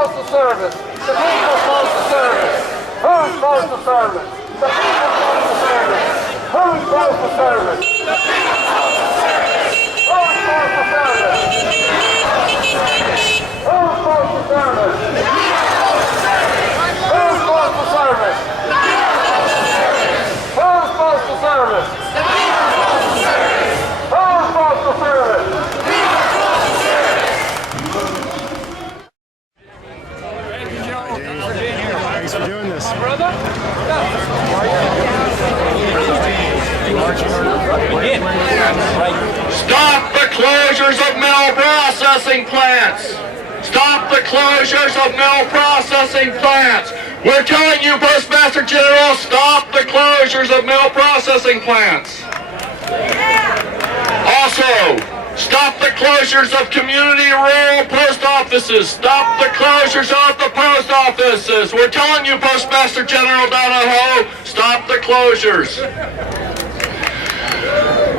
Postal Service? The People's Postal Service. Whose Postal Service? The People's Postal Service. Whose Postal Service? The People's Postal Service. Whose Postal Service? Whose Postal Service? Whose Postal Service? Whose Postal Service? Whose Postal Service? Thanks for doing this. Stop the closures of mill processing plants! Stop the closures of mill processing plants! We're telling you, Postmaster General, stop the closures of mill processing plants! Also, stop the closures of community rural post offices. Stop the closures of the post offices. We're telling you, Postmaster General Donahoe, stop the closures.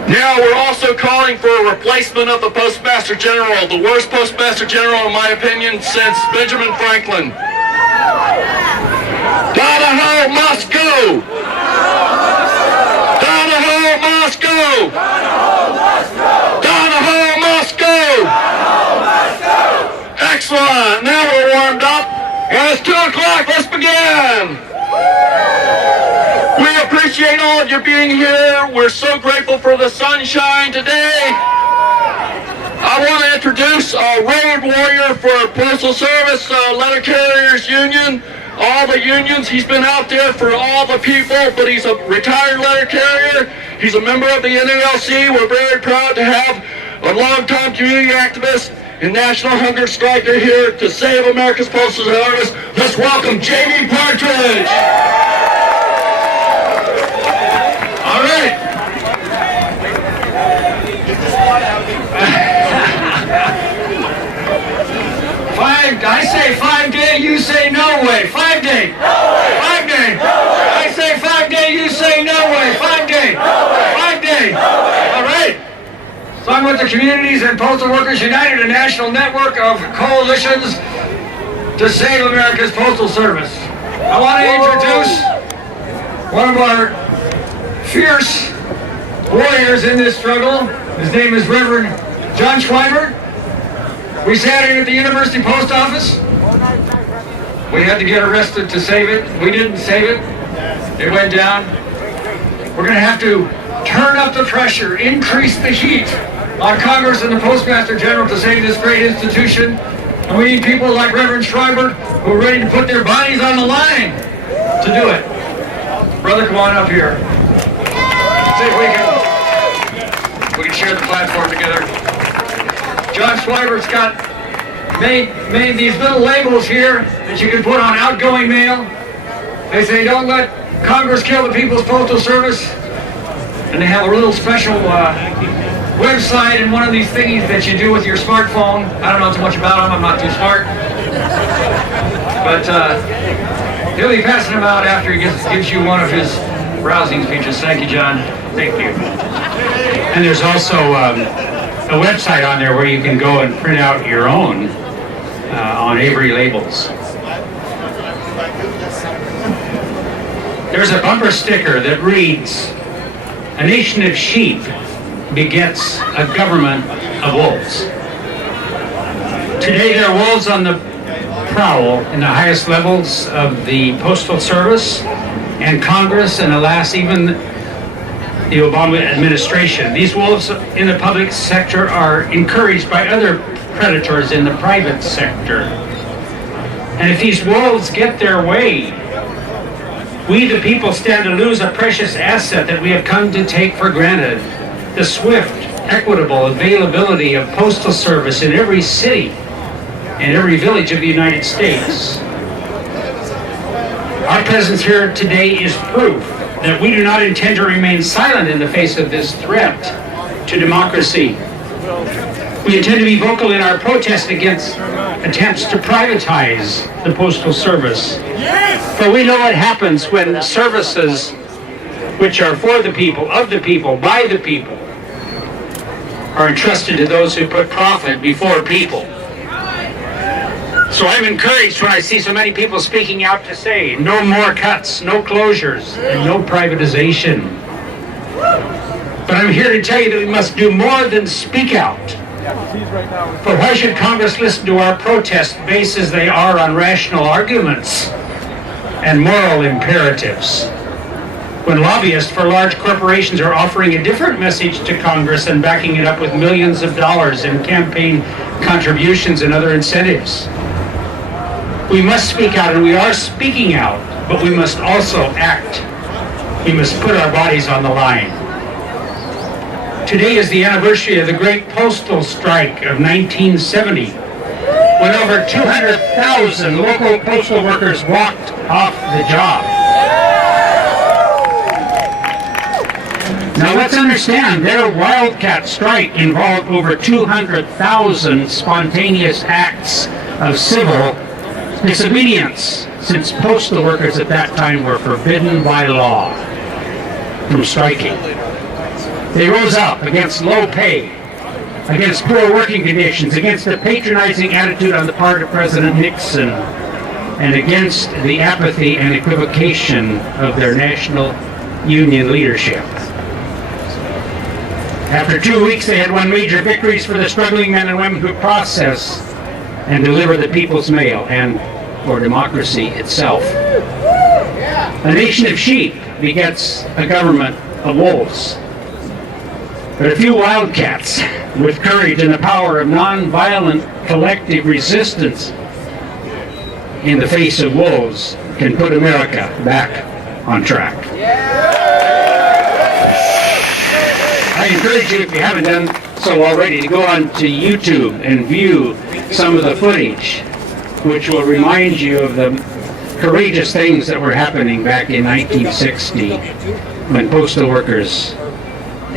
Now we're also calling for a replacement of the Postmaster General, the worst Postmaster General in my opinion since Benjamin Franklin. Donahoe must go! Donahoe must go! Donahoe must go! Excellent! Now we're warmed up. And it's 2 o'clock. Let's begin! We appreciate all of you being here. We're so grateful for the sunshine today. I want to introduce a road warrior for Postal Service Letter Carriers Union. All the unions, he's been out there for all the people, but he's a retired letter carrier. He's a member of the NALC. We're very proud to have a long-time community activist and national hunger striker here to save America's Postal Service. Let's welcome Jamie Partridge. All right. I say 5 day, you say no way. 5 day. No way. 5 day. No way. I say 5 day, you say no way. 5 day. No way. 5 day. No way. All right. So I'm with the Communities and Postal Workers United, a national network of coalitions to save America's Postal Service. I want to introduce one of our fierce warriors in this struggle. His name is Reverend John Schweiber. We sat in at the University Post Office. We had to get arrested to save it. We didn't save it. It went down. We're going to have to turn up the pressure, increase the heat on Congress and the Postmaster General to save this great institution. And we need people like Reverend Schreiber who are ready to put their bodies on the line to do it. Brother, come on up here. See if we can share the platform together. John Schweiber's got made these little labels here that you can put on outgoing mail. They say, don't let Congress kill the People's Postal Service. And they have a little special website and one of these thingies that you do with your smartphone. I don't know too much about them. I'm not too smart. But he'll be passing them out after he gives you one of his rousing speeches. Thank you, John. Thank you. And there's also a website on there where you can go and print out your own on Avery labels. There's a bumper sticker that reads, "A nation of sheep begets a government of wolves." Today there are wolves on the prowl in the highest levels of the Postal Service and Congress, and alas, even the Obama administration. These wolves in the public sector are encouraged by other predators in the private sector. And if these wolves get their way, we the people stand to lose a precious asset that we have come to take for granted: the swift, equitable availability of postal service in every city and every village of the United States. Our presence here today is proof that we do not intend to remain silent in the face of this threat to democracy. We intend to be vocal in our protest against attempts to privatize the Postal Service. For we know what happens when services which are for the people, of the people, by the people, are entrusted to those who put profit before people. So I'm encouraged when I see so many people speaking out to say no more cuts, no closures, and no privatization. But I'm here to tell you that we must do more than speak out. For why should Congress listen to our protests based as they are on rational arguments and moral imperatives, when lobbyists for large corporations are offering a different message to Congress and backing it up with millions of dollars in campaign contributions and other incentives? We must speak out, and we are speaking out, but we must also act. We must put our bodies on the line. Today is the anniversary of the great Postal strike of 1970, when over 200,000 local postal workers walked off the job. Now let's understand, their wildcat strike involved over 200,000 spontaneous acts of civil disobedience, since postal workers at that time were forbidden by law from striking. They rose up against low pay, against poor working conditions, against the patronizing attitude on the part of President Nixon, and against the apathy and equivocation of their national union leadership. After 2 weeks, they had won major victories for the struggling men and women who process and deliver the people's mail, and for democracy itself. A nation of sheep begets a government of wolves. But a few wildcats with courage and the power of non-violent collective resistance in the face of wolves can put America back on track. I encourage you, if you haven't done so already, to go on to YouTube and view some of the footage, which will remind you of the courageous things that were happening back in 1960 when postal workers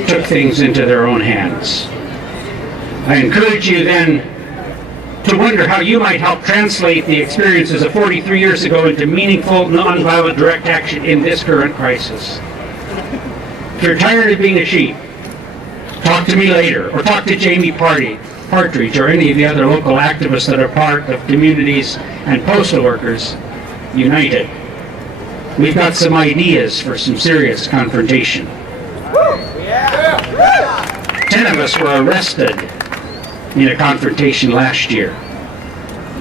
took things into their own hands. I encourage you then to wonder how you might help translate the experiences of 43 years ago into meaningful, nonviolent direct action in this current crisis. If you're tired of being a sheep, talk to me later, or talk to Jamie Partridge, or any of the other local activists that are part of Communities and Postal Workers United. We've got some ideas for some serious confrontation. 10 of us were arrested in a confrontation last year.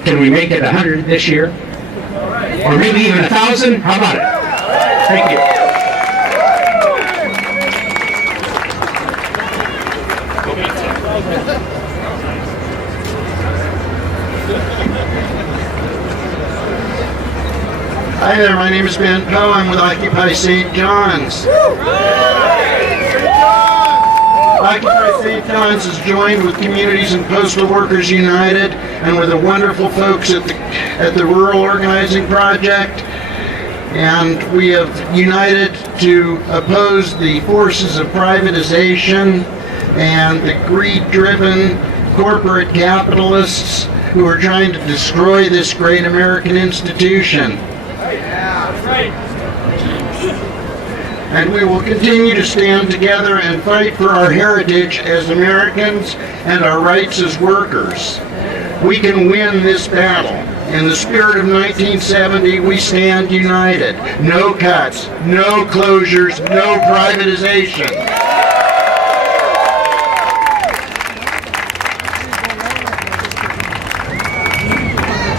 Can we make it 100 this year? Or maybe even 1,000? How about it? Thank you. Hi there, my name is Ben Poe. I'm with Occupy St. John's. Occupy St. John's is joined with Communities and Postal Workers United and with the wonderful folks at the Rural Organizing Project. And we have united to oppose the forces of privatization and the greed-driven corporate capitalists who are trying to destroy this great American institution. And we will continue to stand together and fight for our heritage as Americans and our rights as workers. We can win this battle. In the spirit of 1970, we stand united. No cuts, no closures, no privatization.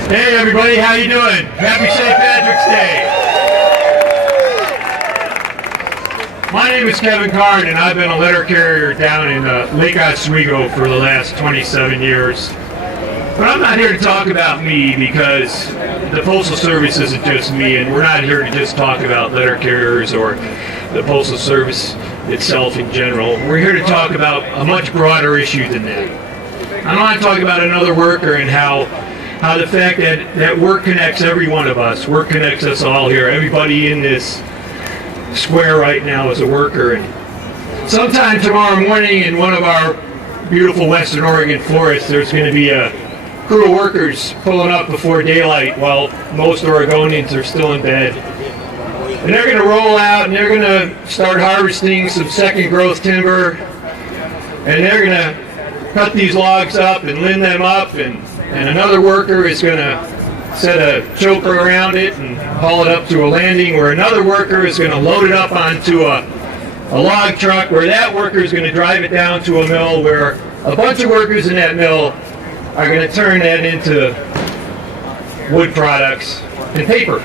Hey everybody, how you doing? Happy St. Patrick's Day. My name is Kevin Card, and I've been a letter carrier down in Lake Oswego for the last 27 years. But I'm not here to talk about me, because the Postal Service isn't just me, and we're not here to just talk about letter carriers or the Postal Service itself in general. We're here to talk about a much broader issue than that. I want to talk about another worker and how the fact that work connects every one of us. Work connects us all here. Everybody in this square right now is a worker. And sometime tomorrow morning in one of our beautiful Western Oregon forests, there's going to be a crew of workers pulling up before daylight while most Oregonians are still in bed. And they're going to roll out and they're going to start harvesting some second growth timber. And they're going to cut these logs up and limb them up, and another worker is going to set a choker around it and haul it up to a landing where another worker is going to load it up onto a log truck, where that worker is going to drive it down to a mill where a bunch of workers in that mill are going to turn that into wood products and paper.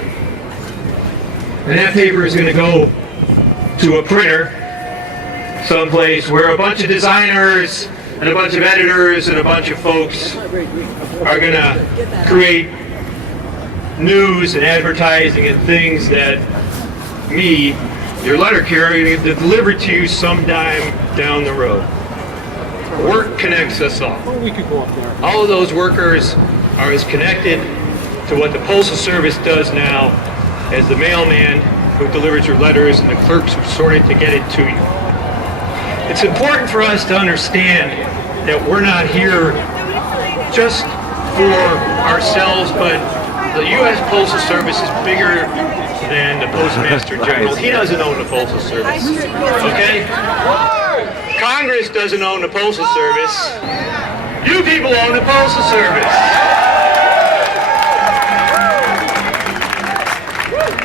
And that paper is going to go to a printer someplace where a bunch of designers and a bunch of editors and a bunch of folks are going to create news and advertising and things that me, your letter carrier, to deliver to you sometime down the road. Work connects us all. All of those workers are as connected to what the Postal Service does now as the mailman who delivers your letters and the clerks who sort it to get it to you. It's important for us to understand that we're not here just for ourselves, but the U.S. Postal Service is bigger than the Postmaster General. He doesn't own the Postal Service, okay? Congress doesn't own the Postal Service. You people own the Postal Service.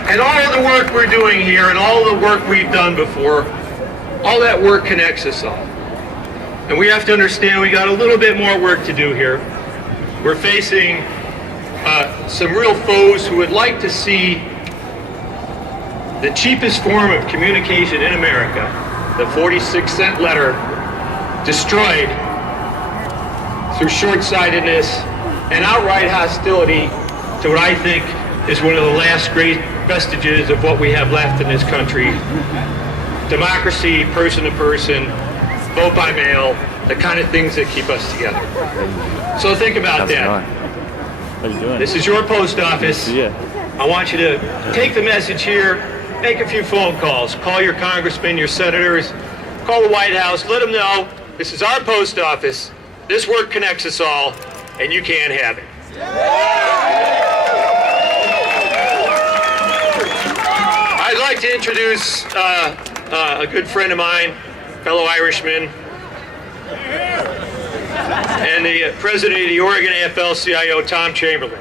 And all of the work we're doing here and all the work we've done before, all that work connects us all. And we have to understand we got a little bit more work to do here. We're facing some real foes who would like to see the cheapest form of communication in America, the 46-cent letter, destroyed through short-sightedness and outright hostility to what I think is one of the last great vestiges of what we have left in this country. Democracy, person to person, vote by mail, the kind of things that keep us together. So think about that. How you doing? This is your post office. Yeah. I want you to take the message here, make a few phone calls, call your congressmen, your senators, call the White House, let them know this is our post office, this work connects us all, and you can't have it. I'd like to introduce a good friend of mine, fellow Irishman, and the president of the Oregon AFL-CIO, Tom Chamberlain.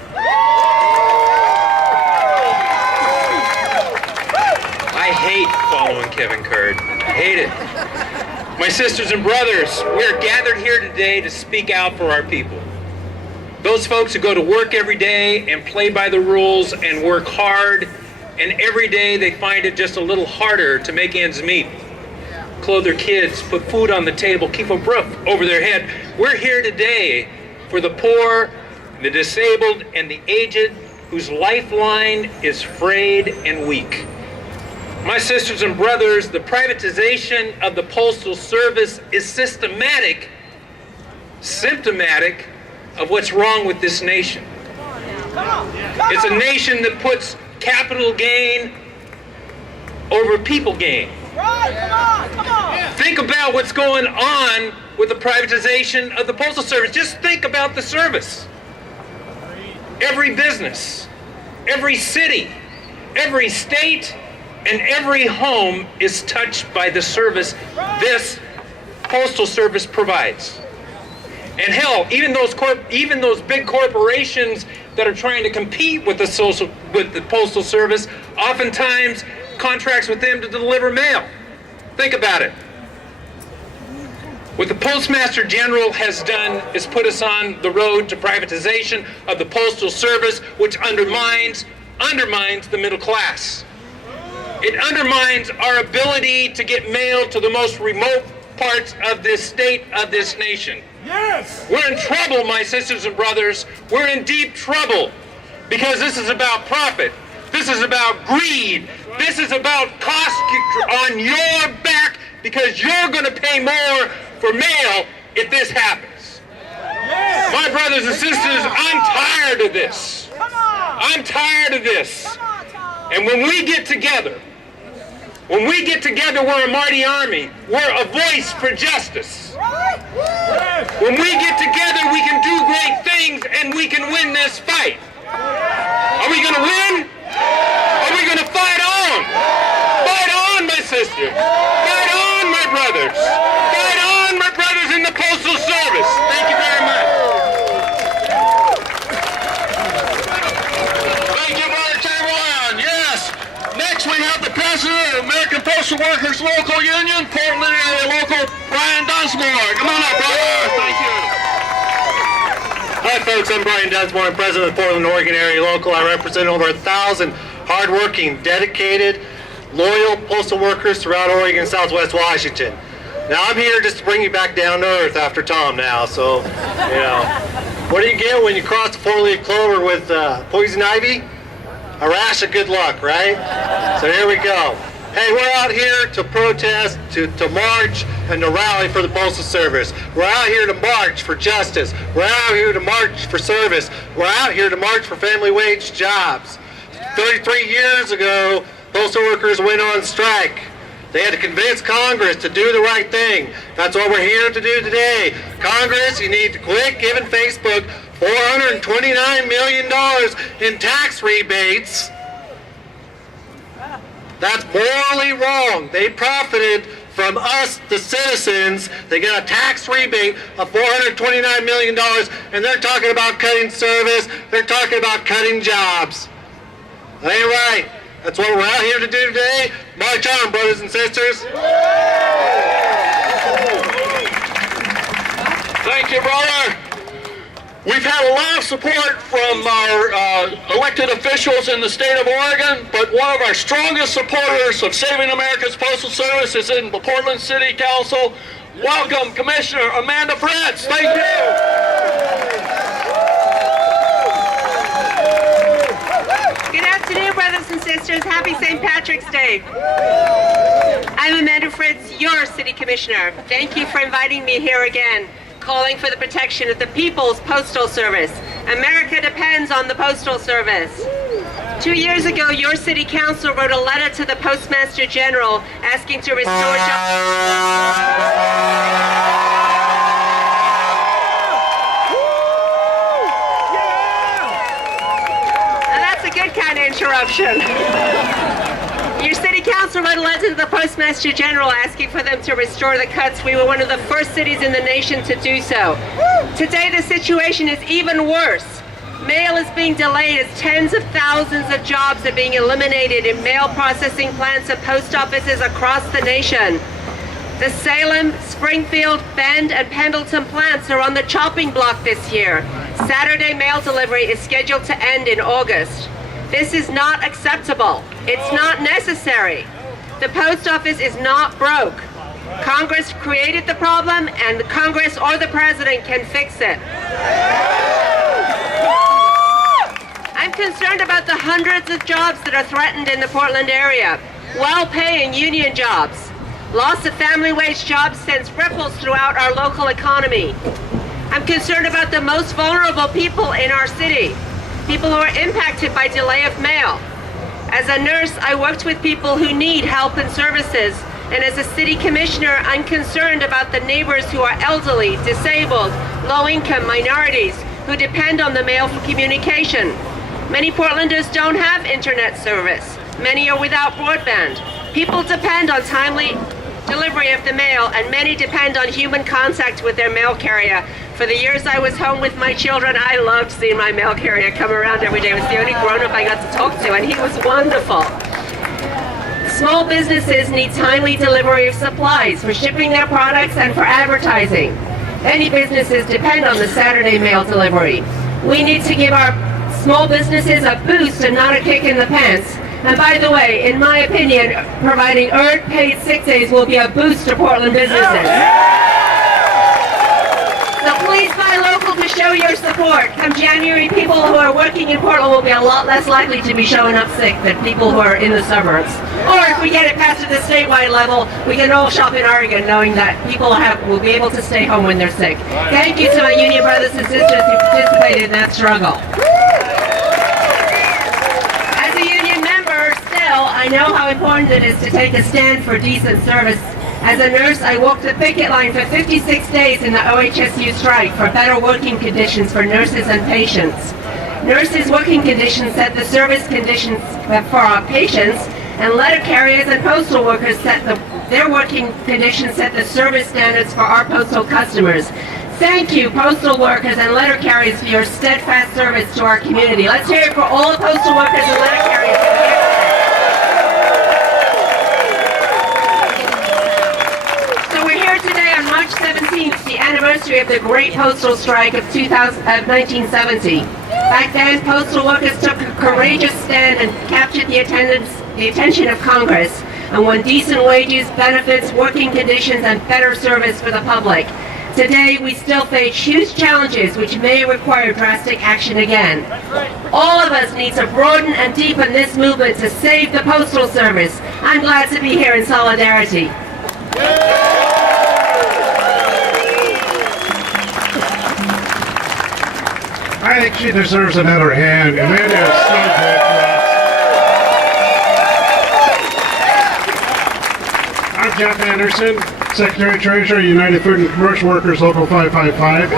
I hate following Kevin Curd. I hate it. My sisters and brothers, we're gathered here today to speak out for our people. Those folks who go to work every day and play by the rules and work hard, and every day they find it just a little harder to make ends meet. Clothe their kids, put food on the table, keep a roof over their head. We're here today for the poor, the disabled, and the aged whose lifeline is frayed and weak. My sisters and brothers, the privatization of the Postal Service is symptomatic of what's wrong with this nation. It's a nation that puts capital gain over people gain. Think about what's going on with the privatization of the Postal Service. Just think about the service. Every business, every city, every state, and every home is touched by the service this Postal Service provides. And hell, even those big corporations that are trying to compete with the Postal Service oftentimes contracts with them to deliver mail. Think about it. What the Postmaster General has done is put us on the road to privatization of the Postal Service, which undermines the middle class. It undermines our ability to get mail to the most remote parts of this state, of this nation. Yes! We're in trouble, my sisters and brothers. We're in deep trouble because this is about profit. This is about greed. This is about cost on your back because you're going to pay more for mail if this happens. Yes. My brothers and sisters, I'm tired of this. I'm tired of this. And when we get together, we're a mighty army. We're a voice for justice. When we get together, we can do great things and we can win this fight. Are we going to win? Are we going to fight on? Fight on, my sisters. Fight on, my brothers. Fight on, my brothers in the Postal Service. Thank you very much. Postal Workers Local Union, Portland area local, Brian Dunsmore. Come on up, brother. Thank you. Hi folks, I'm Brian Dunsmore. I'm president of the Portland, Oregon area local. I represent over 1,000 hardworking, dedicated, loyal postal workers throughout Oregon and Southwest Washington. Now I'm here just to bring you back down to earth after Tom now, so, you know. What do you get when you cross the four-leaf clover with poison ivy? A rash of good luck, right? So here we go. Hey, we're out here to protest, to march, and to rally for the Postal Service. We're out here to march for justice. We're out here to march for service. We're out here to march for family wage jobs. 33 years ago, postal workers went on strike. They had to convince Congress to do the right thing. That's what we're here to do today. Congress, you need to quit giving Facebook $429 million in tax rebates. That's morally wrong. They profited from us, the citizens. They get a tax rebate of $429 million, and they're talking about cutting service. They're talking about cutting jobs. That ain't right. That's what we're out here to do today. March on, brothers and sisters. Thank you, brother. We've had a lot of support from our elected officials in the state of Oregon, but one of our strongest supporters of Saving America's Postal Service is in the Portland City Council. Welcome, Commissioner Amanda Fritz. Thank you. Good afternoon, brothers and sisters. Happy St. Patrick's Day. I'm Amanda Fritz, your City Commissioner. Thank you for inviting me here again, calling for the protection of the People's Postal Service. America depends on the Postal Service. 2 years ago, your City Council wrote a letter to the Postmaster General asking to restore kind of interruption. Your City Council wrote a letter to the Postmaster General asking for them to restore the cuts. We were one of the first cities in the nation to do so. Today the situation is even worse. Mail is being delayed as tens of thousands of jobs are being eliminated in mail processing plants and post offices across the nation. The Salem, Springfield, Bend, and Pendleton plants are on the chopping block this year. Saturday mail delivery is scheduled to end in August. This is not acceptable. It's not necessary. The post office is not broke. Congress created the problem, and the Congress or the President can fix it. I'm concerned about the hundreds of jobs that are threatened in the Portland area. Well-paying union jobs. Loss of family wage jobs sends ripples throughout our local economy. I'm concerned about the most vulnerable people in our city. People who are impacted by delay of mail. As a nurse, I worked with people who need help and services, and as a city commissioner, I'm concerned about the neighbors who are elderly, disabled, low-income minorities who depend on the mail for communication. Many Portlanders don't have internet service. Many are without broadband. People depend on timely delivery of the mail, and many depend on human contact with their mail carrier. For the years I was home with my children, I loved seeing my mail carrier come around every day. It was the only grown-up I got to talk to, and he was wonderful. Small businesses need timely delivery of supplies for shipping their products and for advertising. Many businesses depend on the Saturday mail delivery. We need to give our small businesses a boost and not a kick in the pants. And by the way, in my opinion, providing earned paid sick days will be a boost to Portland businesses. So please buy local to show your support. Come January, people who are working in Portland will be a lot less likely to be showing up sick than people who are in the suburbs. Or if we get it past to the statewide level, we can all shop in Oregon knowing that people will be able to stay home when they're sick. Thank you to my union brothers and sisters who participated in that struggle. I know how important it is to take a stand for decent service. As a nurse, I walked the picket line for 56 days in the OHSU strike for better working conditions for nurses and patients. Nurses' working conditions set the service conditions for our patients, and letter carriers and postal workers their working conditions set the service standards for our postal customers. Thank you, postal workers and letter carriers, for your steadfast service to our community. Let's hear it for all the postal workers and letter carriers. 13th, the anniversary of the Great Postal Strike of 1970. Back then, postal workers took a courageous stand and captured the attention of Congress and won decent wages, benefits, working conditions, and better service for the public. Today, we still face huge challenges which may require drastic action again. All of us need to broaden and deepen this movement to save the Postal Service. I'm glad to be here in solidarity. I think she deserves another hand, and it is so good for us. I'm Jeff Anderson, Secretary-Treasurer, United Food and Commercial Workers, Local 555.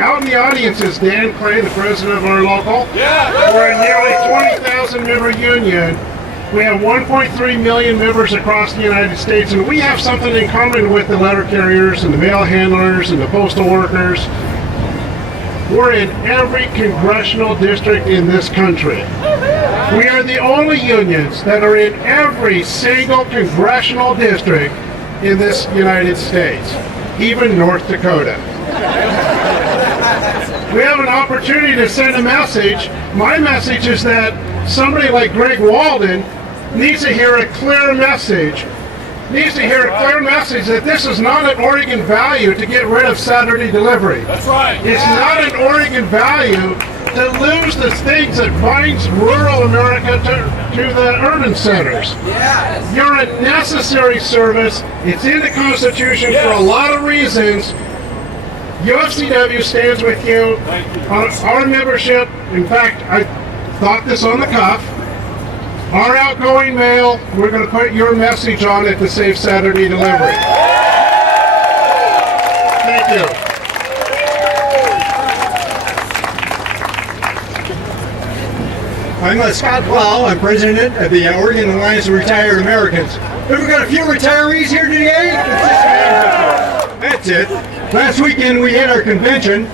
Out in the audience is Dan Clay, the president of our local. We're a nearly 20,000 member union. We have 1.3 million members across the United States, and we have something in common with the letter carriers and the mail handlers and the postal workers. We're in every congressional district in this country. We are the only unions that are in every single congressional district in this United States, even North Dakota. We have an opportunity to send a message. My message is that somebody like Greg Walden needs to hear a clear message. That this is not an Oregon value to get rid of Saturday delivery. That's right. It's not an Oregon value to lose the things that binds rural America to the urban centers. Yes. You're a necessary service. It's in the Constitution for a lot of reasons. UFCW stands with you. Our membership, in fact, I thought this on the cuff. Our outgoing mail, we're going to put your message on it to save Saturday delivery. Thank you. I'm Scott Plow. I'm president of the Oregon Alliance of Retired Americans. Have we got a few retirees here today? That's it. Last weekend we had our convention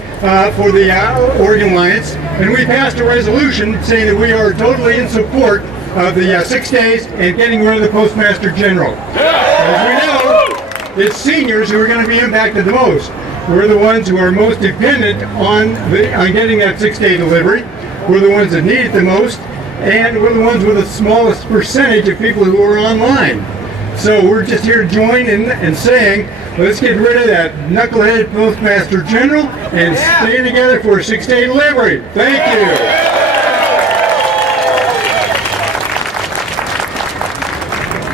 for the Oregon Alliance, and we passed a resolution saying that we are totally in support of the 6 days and getting rid of the Postmaster General. As we know, it's seniors who are going to be impacted the most. We're the ones who are most dependent on getting that 6-day delivery. We're the ones that need it the most, and we're the ones with the smallest percentage of people who are online. So we're just here to join in and saying, let's get rid of that knuckleheaded Postmaster General and stay together for a 6-day delivery. Thank you.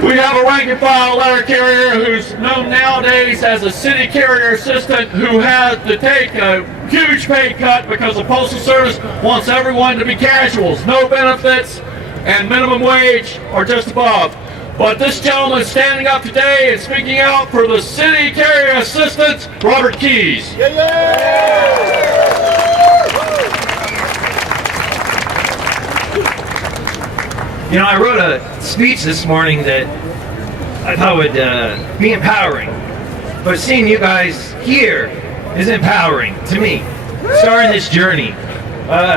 We have a rank and file letter carrier who's known nowadays as a city carrier assistant who had to take a huge pay cut because the Postal Service wants everyone to be casuals, no benefits, and minimum wage or just above. But this gentleman is standing up today and speaking out for the city carrier assistant, Robert Keys. You know, I wrote a speech this morning that I thought would be empowering. But seeing you guys here is empowering to me. Starting this journey.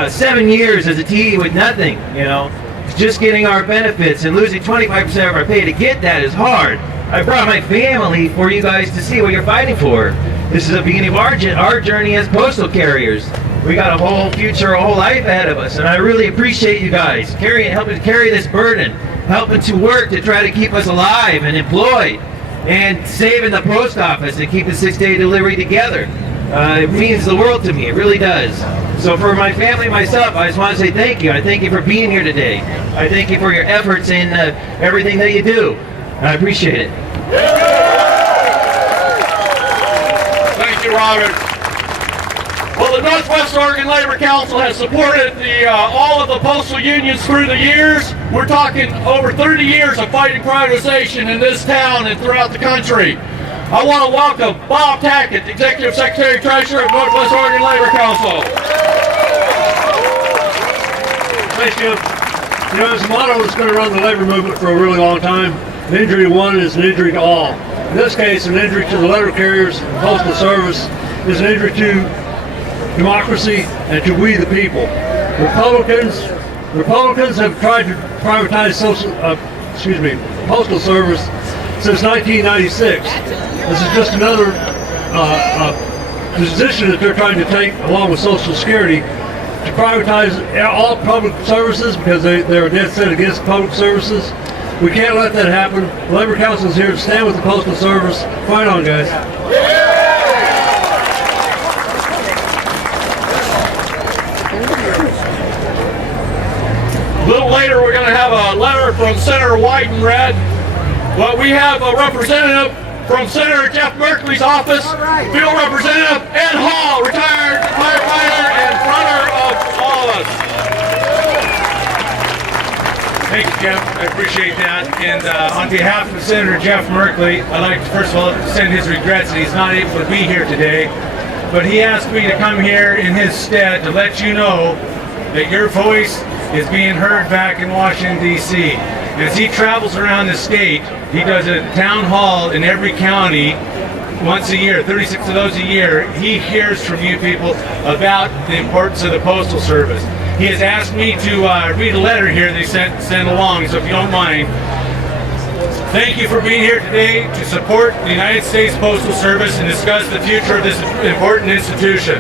7 years as a TE with nothing, you know. Just getting our benefits and losing 25% of our pay to get that is hard. I brought my family for you guys to see what you're fighting for. This is the beginning of our journey as postal carriers. We got a whole future, a whole life ahead of us, and I really appreciate you guys helping to carry this burden, helping to work to try to keep us alive and employed, and saving the post office and keep the 6-day delivery together. It means the world to me, it really does. So for my family and myself, I just want to say thank you. I thank you for being here today. I thank you for your efforts in everything that you do. I appreciate it. Thank you, Robert. Well, the Northwest Oregon Labor Council has supported all of the postal unions through the years. We're talking over 30 years of fighting privatization in this town and throughout the country. I want to welcome Bob Tackett, Executive Secretary Treasurer of Northwest Oregon Labor Council. Thanks, Jim. You know, there's a motto that's going to run the labor movement for a really long time. An injury to one is an injury to all. In this case, an injury to the letter carriers and postal service is an injury to democracy and to we the people. Republicans have tried to privatize postal service since 1996. This is just another position that they're trying to take, along with Social Security, to privatize all public services because they're dead set against public services. We can't let that happen. The Labor Council is here to stand with the Postal Service. Fight on, guys. A little later, we're going to have a letter from Senator White and Red. But we have a representative from Senator Jeff Merkley's office, Field Representative Ed Hall, retired firefighter and brother of all of us. Thank you, Jeff. I appreciate that. And on behalf of Senator Jeff Merkley, I'd like to first of all send his regrets that he's not able to be here today. But he asked me to come here in his stead to let you know that your voice is being heard back in Washington, D.C. As he travels around the state, he does a town hall in every county once a year, 36 of those a year. He hears from you people about the importance of the Postal Service. He has asked me to read a letter here they sent along, so if you don't mind. Thank you for being here today to support the United States Postal Service and discuss the future of this important institution.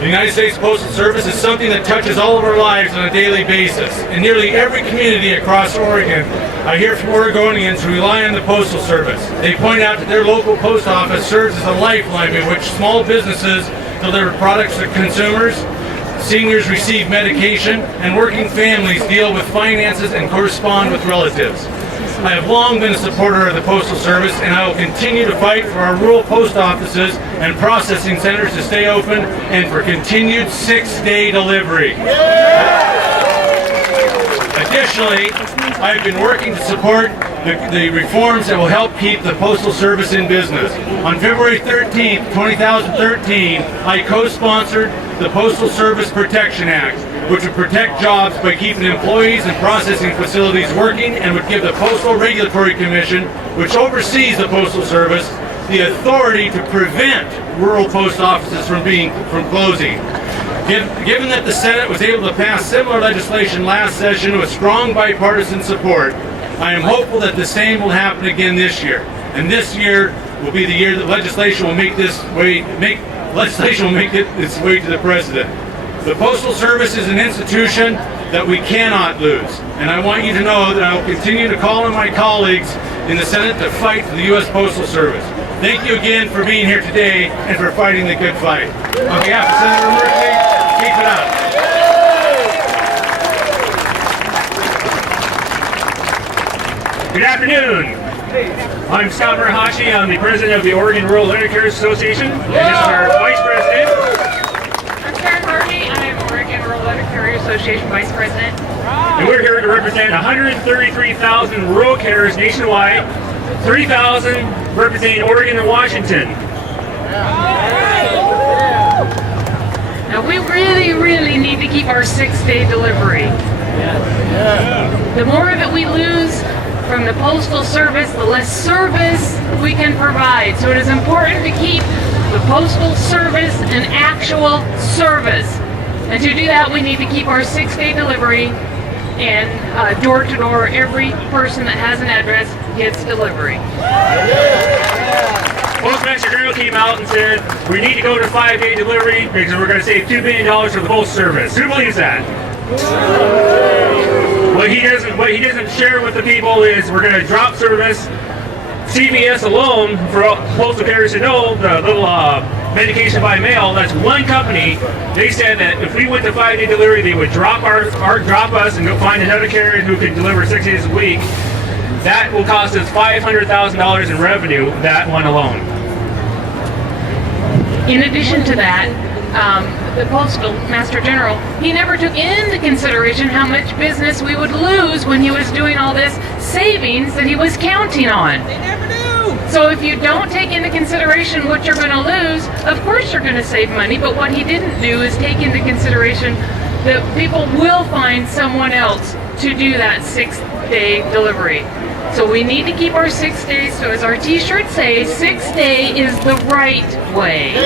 The United States Postal Service is something that touches all of our lives on a daily basis. In nearly every community across Oregon, I hear from Oregonians who rely on the Postal Service. They point out that their local post office serves as a lifeline in which small businesses deliver products to consumers, seniors receive medication, and working families deal with finances and correspond with relatives. I have long been a supporter of the Postal Service, and I will continue to fight for our rural post offices and processing centers to stay open and for continued 6-day delivery. Additionally, I have been working to support the reforms that will help keep the Postal Service in business. On February 13th, 2013, I co-sponsored the Postal Service Protection Act, which would protect jobs by keeping employees and processing facilities working and would give the Postal Regulatory Commission, which oversees the Postal Service, the authority to prevent rural post offices from closing. Given that the Senate was able to pass similar legislation last session with strong bipartisan support, I am hopeful that the same will happen again this year. And this year will be the year that legislation will make its way to the President. The Postal Service is an institution that we cannot lose, and I want you to know that I will continue to call on my colleagues in the Senate to fight for the U.S. Postal Service. Thank you again for being here today and for fighting the good fight. On behalf of Senator Merkley, keep it up. Good afternoon. I'm Scott Murahashi. I'm the president of the Oregon Rural Letter Carriers Association, and this is our vice president. I'm Oregon Rural Letter Carriers Association Vice President. And we're here to represent 133,000 rural carriers nationwide, 3,000 representing Oregon and Washington. Now we really need to keep our 6-day delivery. The more of it we lose from the Postal Service, the less service we can provide. So it is important to keep the Postal Service an actual service. And to do that, we need to keep our 6-day delivery, and door to door, every person that has an address gets delivery. Postmaster General came out and said we need to go to 5-day delivery because we're going to save $2 billion for the Postal Service. Who believes that? What he doesn't share with the people is we're going to drop service. CVS alone, for postal carriers to know, the little medication by mail, that's one company. They said that if we went to 5-day delivery, they would drop us and go find another carrier who could deliver 6 days a week. That will cost us $500,000 in revenue, that one alone. In addition to that, the Postal Master General, he never took into consideration how much business we would lose when he was doing all this savings that he was counting on. They never do. So if you don't take into consideration what you're going to lose, of course you're going to save money, but what he didn't do is take into consideration that people will find someone else to do that 6-day delivery. So we need to keep our 6 days, so as our t-shirts say, 6-day is the right way.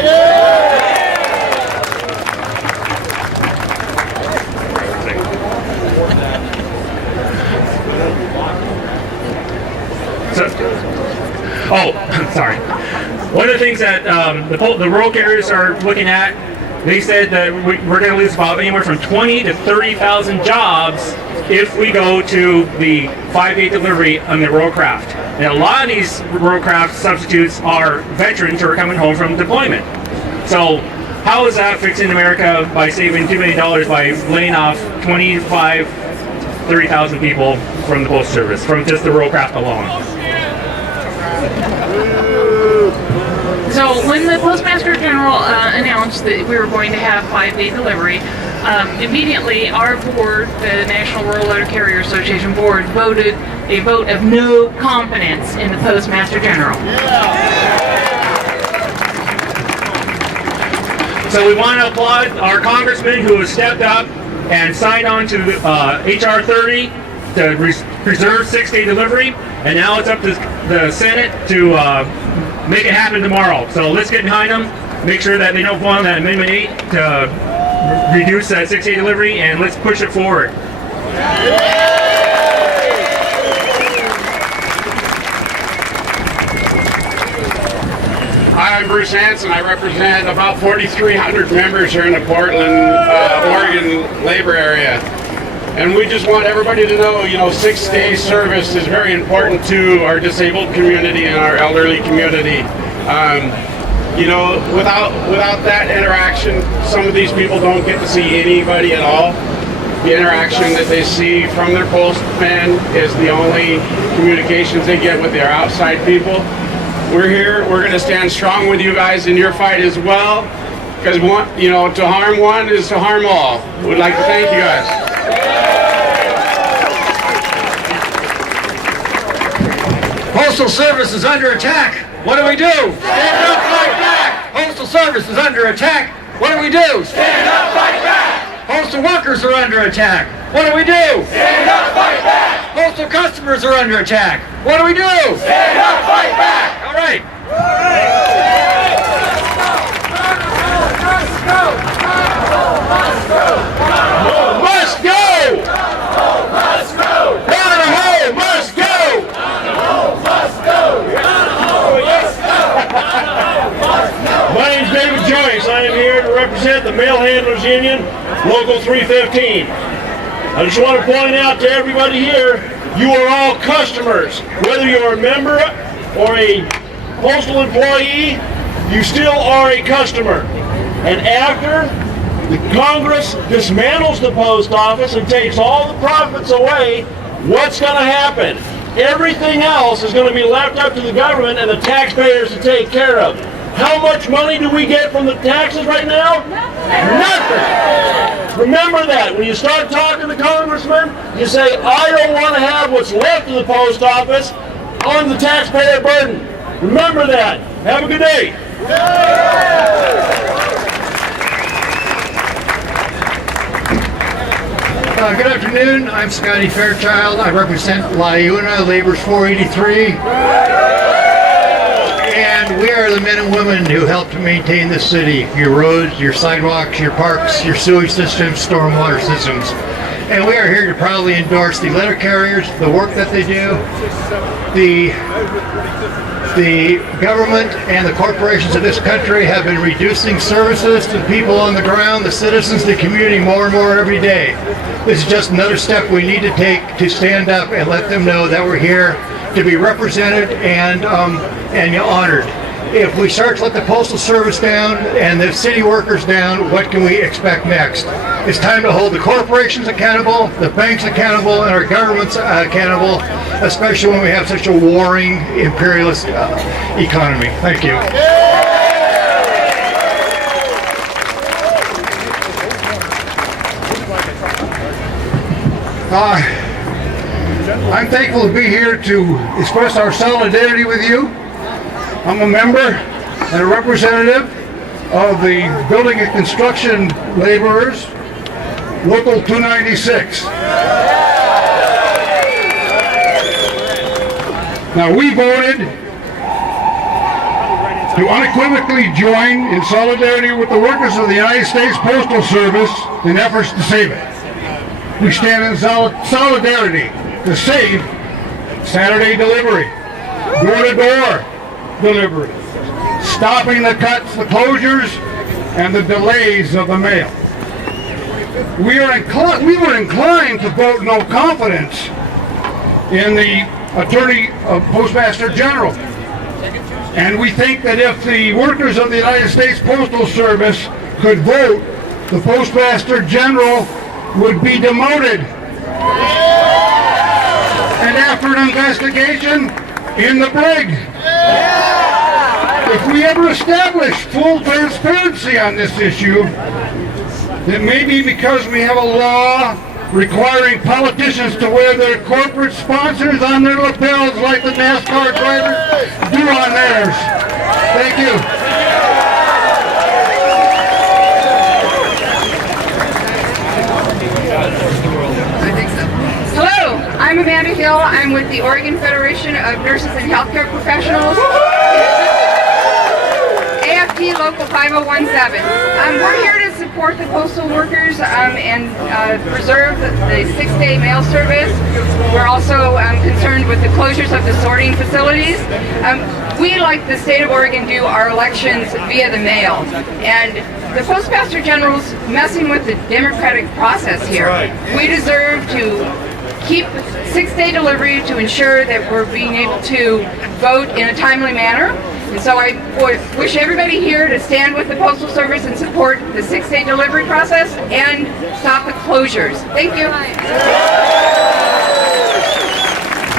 Sorry. One of the things that the rural carriers are looking at, they said that we're going to lose about anywhere from 20 to 30,000 jobs if we go to the 5-day delivery on the rural craft. And a lot of these rural craft substitutes are veterans who are coming home from deployment. So how is that fixing America by saving $2 million by laying off 25, 30,000 people from the Postal Service, from just the rural craft alone? So when the Postmaster General announced that we were going to have 5-day delivery, immediately our board, the National Rural Letter Carrier Association board, voted a vote of no confidence in the Postmaster General. So we want to applaud our congressman who has stepped up and signed on to H.R. 30 to preserve 6-day delivery, and now it's up to the Senate to make it happen tomorrow. So let's get behind them, make sure that they don't vote on that Amendment 8 to reduce that 6-day delivery, and let's push it forward. Hi, I'm Bruce Hanson. I represent about 4,300 members here in the Portland, Oregon labor area. And we just want everybody to know, 6-day service is very important to our disabled community and our elderly community. Without that interaction, some of these people don't get to see anybody at all. The interaction that they see from their postman is the only communications they get with their outside people. We're here. We're going to stand strong with you guys in your fight as well, because to harm one is to harm all. We'd like to thank you guys. Postal Service is under attack. What do we do? Stand up, fight back. Postal Service is under attack. What do we do? Stand up, fight back. Postal workers are under attack. What do we do? Stand up, fight back. Postal customers are under attack. What do we do? Stand up, fight back. All right. Must go! Must go! Idaho must go! My name is David Joyce. I am here to represent the Mail Handlers Union, Local 315. I just want to point out to everybody here, you are all customers. Whether you're a member or a postal employee, you still are a customer. And after the Congress dismantles the post office and takes all the profits away, what's going to happen? Everything else is going to be left up to the government and the taxpayers to take care of. How much money do we get from the taxes right now? Nothing. Remember that. When you start talking to congressmen, you say, I don't want to have what's left of the post office on the taxpayer burden. Remember that. Have a good day. Good afternoon. I'm Scotty Fairchild. I represent LIUNA, Labor's 483. And we are the men and women who help to maintain the city. Your roads, your sidewalks, your parks, your sewage systems, stormwater systems. And we are here to proudly endorse the letter carriers, the work that they do, the government and the corporations of this country have been reducing services to the people on the ground, the citizens, the community more and more every day. This is just another step we need to take to stand up and let them know that we're here to be represented and honored. If we start to let the Postal Service down and the city workers down, what can we expect next? It's time to hold the corporations accountable, the banks accountable, and our governments accountable, especially when we have such a warring, imperialist economy. Thank you. I'm thankful to be here to express our solidarity with you. I'm a member and a representative of the Building and Construction Laborers, Local 296. Now, we voted to unequivocally join in solidarity with the workers of the United States Postal Service in efforts to save it. We stand in solidarity to save Saturday delivery, door-to-door delivery, stopping the cuts, the closures, and the delays of the mail. We were inclined to vote no confidence in the Postmaster General. And we think that if the workers of the United States Postal Service could vote, the Postmaster General would be demoted. And after an investigation, in the brig. If we ever establish full transparency on this issue, it may be because we have a law requiring politicians to wear their corporate sponsors on their lapels like the NASCAR drivers do on theirs. Thank you. Hello, I'm Amanda Hill. I'm with the Oregon Federation of Nurses and Healthcare Professionals. AFT Local 5017. We're here to support the postal workers and preserve the 6-day mail service. We're also concerned with the closures of the sorting facilities. We, like the state of Oregon, do our elections via the mail. And the Postmaster General's messing with the democratic process here. We deserve to keep 6-day delivery to ensure that we're being able to vote in a timely manner. And so I wish everybody here to stand with the Postal Service and support the 6-day delivery process and stop the closures. Thank you.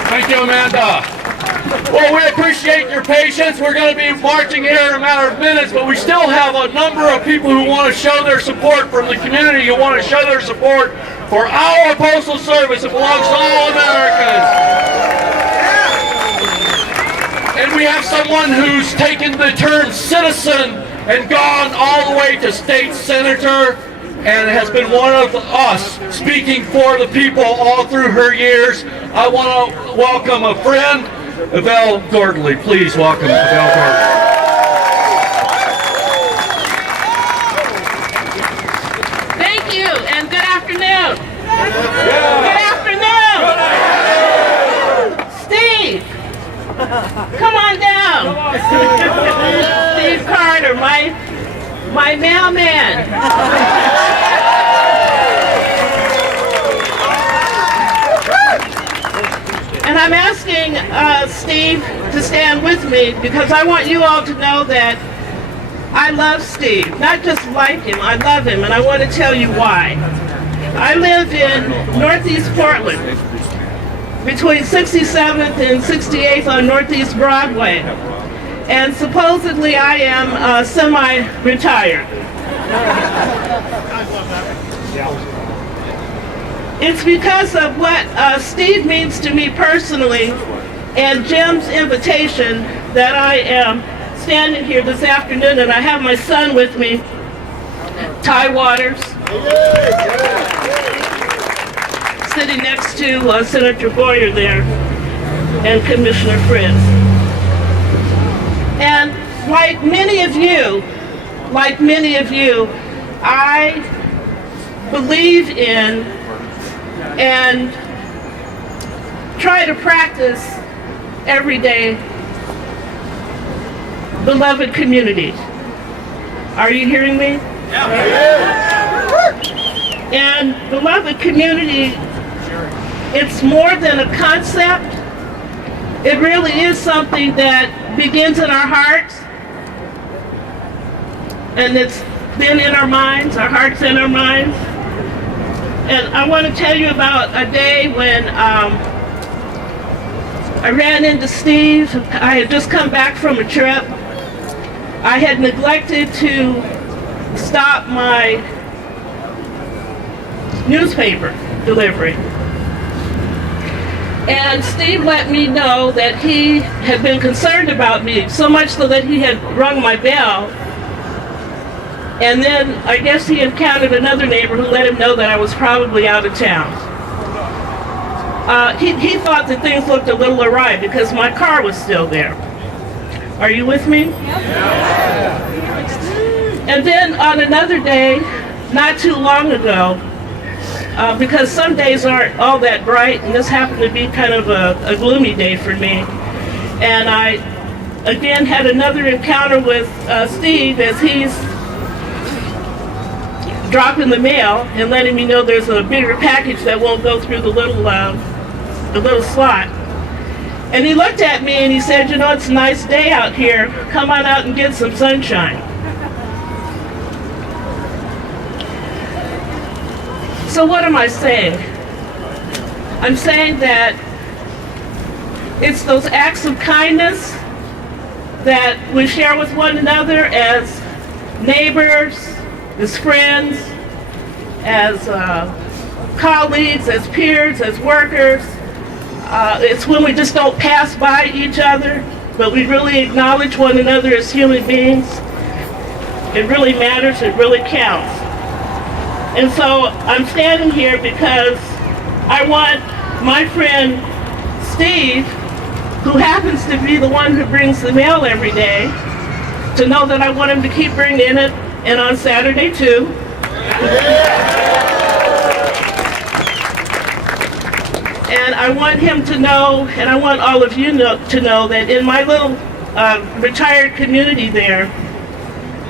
Thank you, Amanda. Well, we appreciate your patience. We're going to be marching here in a matter of minutes, but we still have a number of people who want to show their support from the community, who want to show their support for our Postal Service. It belongs to all Americans. And we have someone who's taken the term citizen and gone all the way to state senator and has been one of us speaking for the people all through her years. I want to welcome a friend, Yvelle Gordley. Please welcome Yvelle Gordley. Thank you, and good afternoon. Good afternoon. Steve, come on down. Steve Carter, my mailman. And I'm asking Steve to stand with me because I want you all to know that I love Steve. Not just like him, I love him, and I want to tell you why. I live in Northeast Portland, between 67th and 68th on Northeast Broadway. And supposedly I am semi-retired. It's because of what Steve means to me personally and Jim's invitation that I am standing here this afternoon, and I have my son with me, Ty Waters, sitting next to Senator Boyer there, and Commissioner Fritz. And like many of you, I believe in and try to practice every day beloved community. Are you hearing me? And beloved community, it's more than a concept. It really is something that begins in our hearts, and it's been in our minds, our hearts and our minds. And I want to tell you about a day when I ran into Steve. I had just come back from a trip. I had neglected to stop my newspaper delivery. And Steve let me know that he had been concerned about me, so much so that he had rung my bell. And then I guess he encountered another neighbor who let him know that I was probably out of town. He thought that things looked a little awry because my car was still there. Are you with me? And then on another day, not too long ago, because some days aren't all that bright, and this happened to be kind of a gloomy day for me, and I again had another encounter with Steve as he's dropping the mail and letting me know there's a bigger package that won't go through the little slot. And he looked at me and he said, you know, it's a nice day out here. Come on out and get some sunshine. So what am I saying? I'm saying that it's those acts of kindness that we share with one another as neighbors, as friends, as colleagues, as peers, as workers. It's when we just don't pass by each other, but we really acknowledge one another as human beings. It really matters, it really counts. And so I'm standing here because I want my friend Steve, who happens to be the one who brings the mail every day, to know that I want him to keep bringing it, and on Saturday too. And I want him to know, and I want all of you to know that in my little retired community there,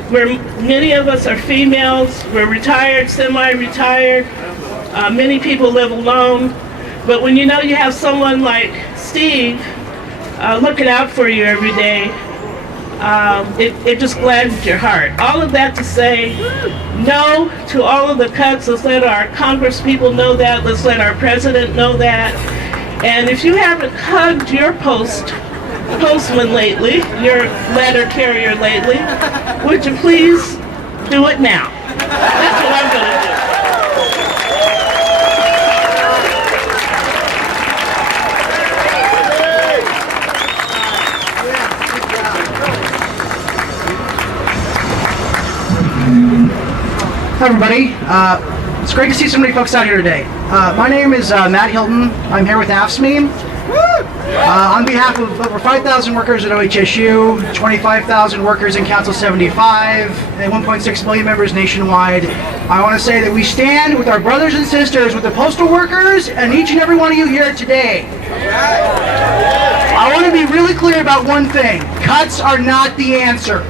where many of us are females, we're retired, semi-retired, many people live alone, but when you know you have someone like Steve looking out for you every day, it just gladdens your heart. All of that to say no to all of the cuts. Let's let our Congress people know that. Let's let our president know that. And if you haven't hugged your postman lately, your letter carrier lately, would you please do it now? That's what I'm going to do. Hi everybody, it's great to see so many folks out here today. My name is Matt Hilton. I'm here with AFSCME. On behalf of over 5,000 workers at OHSU, 25,000 workers in Council 75, and 1.6 million members nationwide, I want to say that we stand with our brothers and sisters with the postal workers and each and every one of you here today. I want to be really clear about one thing. Cuts are not the answer.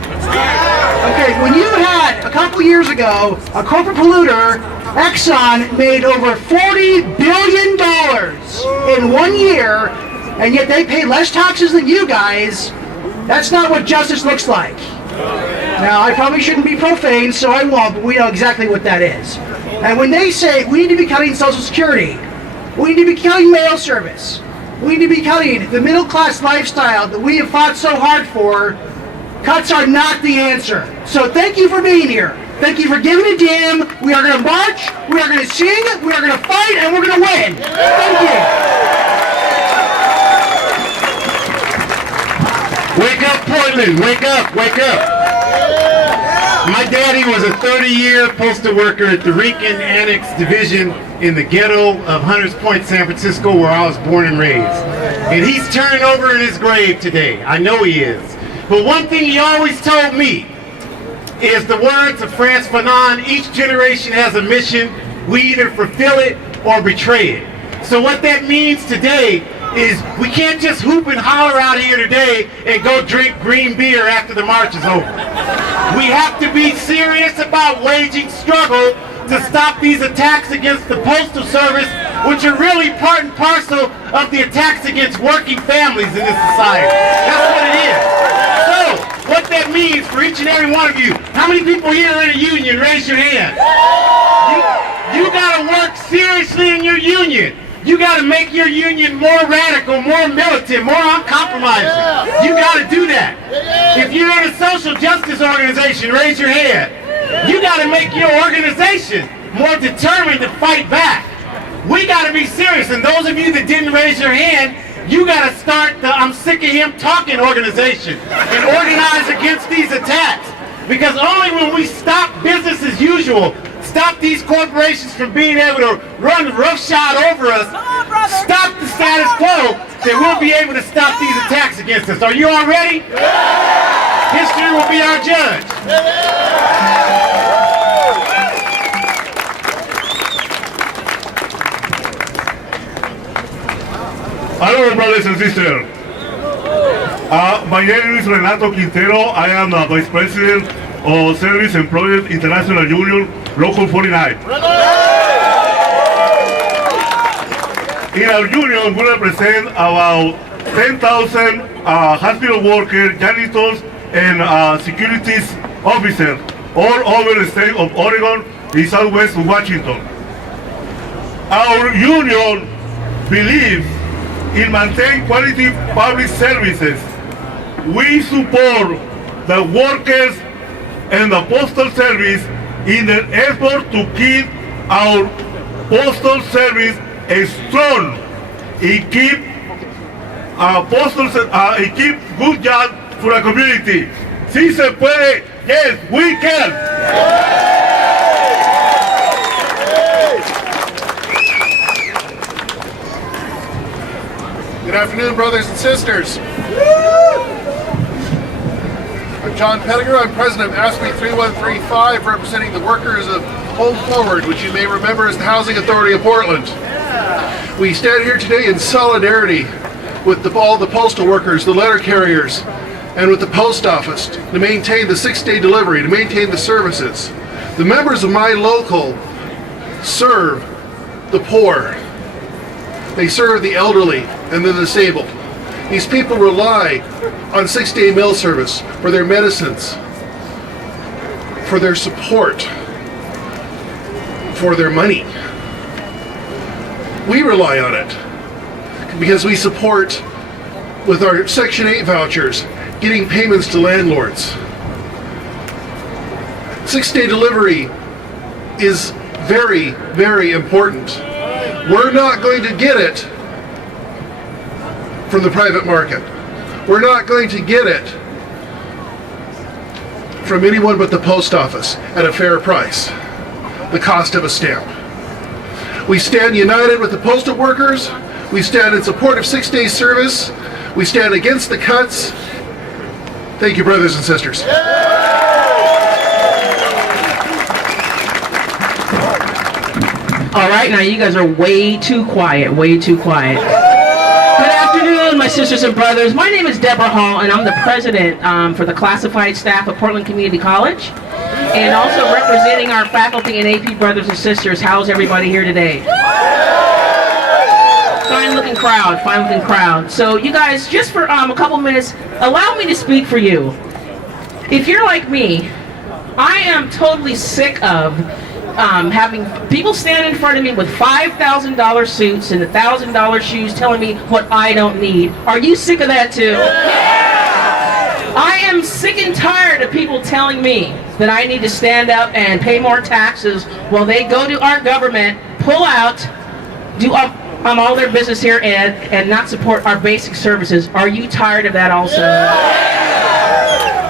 Okay, when you had, a couple years ago, a corporate polluter, Exxon, made over $40 billion in 1 year, and yet they pay less taxes than you guys, that's not what justice looks like. Now, I probably shouldn't be profane, so I won't, but we know exactly what that is. And when they say we need to be cutting Social Security, we need to be cutting mail service, we need to be cutting the middle-class lifestyle that we have fought so hard for, cuts are not the answer. So thank you for being here. Thank you for giving a damn. We are going to march, we are going to sing, we are going to fight, and we're going to win. Thank you. Wake up, Portland. Wake up, wake up. My daddy was a 30-year postal worker at the Rican Annex Division in the ghetto of Hunters Point, San Francisco, where I was born and raised. And he's turning over in his grave today. I know he is. But one thing he always told me is the words of Frantz Fanon: each generation has a mission. We either fulfill it or betray it. So what that means today is we can't just hoop and holler out here today and go drink green beer after the march is over. We have to be serious about waging struggle to stop these attacks against the Postal Service, which are really part and parcel of the attacks against working families in this society. That's what it is. So, what that means for each and every one of you, how many people here are in a union? Raise your hand. You gotta work seriously in your union. You gotta make your union more radical, more militant, more uncompromising. You gotta do that. If you're in a social justice organization, raise your hand. You gotta make your organization more determined to fight back. We gotta be serious, and those of you that didn't raise your hand, you gotta start the I'm sick of him talking organization and organize against these attacks. Because only when we stop business as usual, stop these corporations from being able to run roughshod over us, stop the status quo, that we'll be able to stop these attacks against us. Are you all ready? History will be our judge. Hello, brothers and sisters. My name is Renato Quintero. I am the Vice President of Service Employees International Union, Local 49. In our union, we represent about 10,000 hospital workers, janitors, and security officers all over the state of Oregon in Southwest Washington. Our union believes in maintaining quality public services. We support the workers and the postal service in an effort to keep our postal service strong and keep keep good jobs for the community. Si se puede, yes, we can. Good afternoon, brothers and sisters. I'm John Pettiger. I'm president of AFSCME 3135, representing the workers of Hold Forward, which you may remember as the Housing Authority of Portland. We stand here today in solidarity with all the postal workers, the letter carriers, and with the post office to maintain the 6-day delivery, to maintain the services. The members of my local serve the poor. They serve the elderly and the disabled. These people rely on 6-day mail service for their medicines, for their support, for their money. We rely on it because we support with our Section 8 vouchers getting payments to landlords. 6-day delivery is very, very important. We're not going to get it from the private market. We're not going to get it from anyone but the post office at a fair price, the cost of a stamp. We stand united with the postal workers. We stand in support of 6-day service. We stand against the cuts. Thank you, brothers and sisters. All right, now you guys are way too quiet, way too quiet. Good afternoon, my sisters and brothers. My name is Deborah Hall, and I'm the president for the classified staff of Portland Community College, and also representing our faculty and AP brothers and sisters. How's everybody here today? Fine looking crowd, fine looking crowd. So you guys, just for a couple minutes, allow me to speak for you. If you're like me, I am totally sick of having people stand in front of me with $5,000 suits and $1,000 shoes telling me what I don't need. Are you sick of that too? I am sick and tired of people telling me that I need to stand up and pay more taxes while they go to our government, pull out, do all their business here and not support our basic services. Are you tired of that also?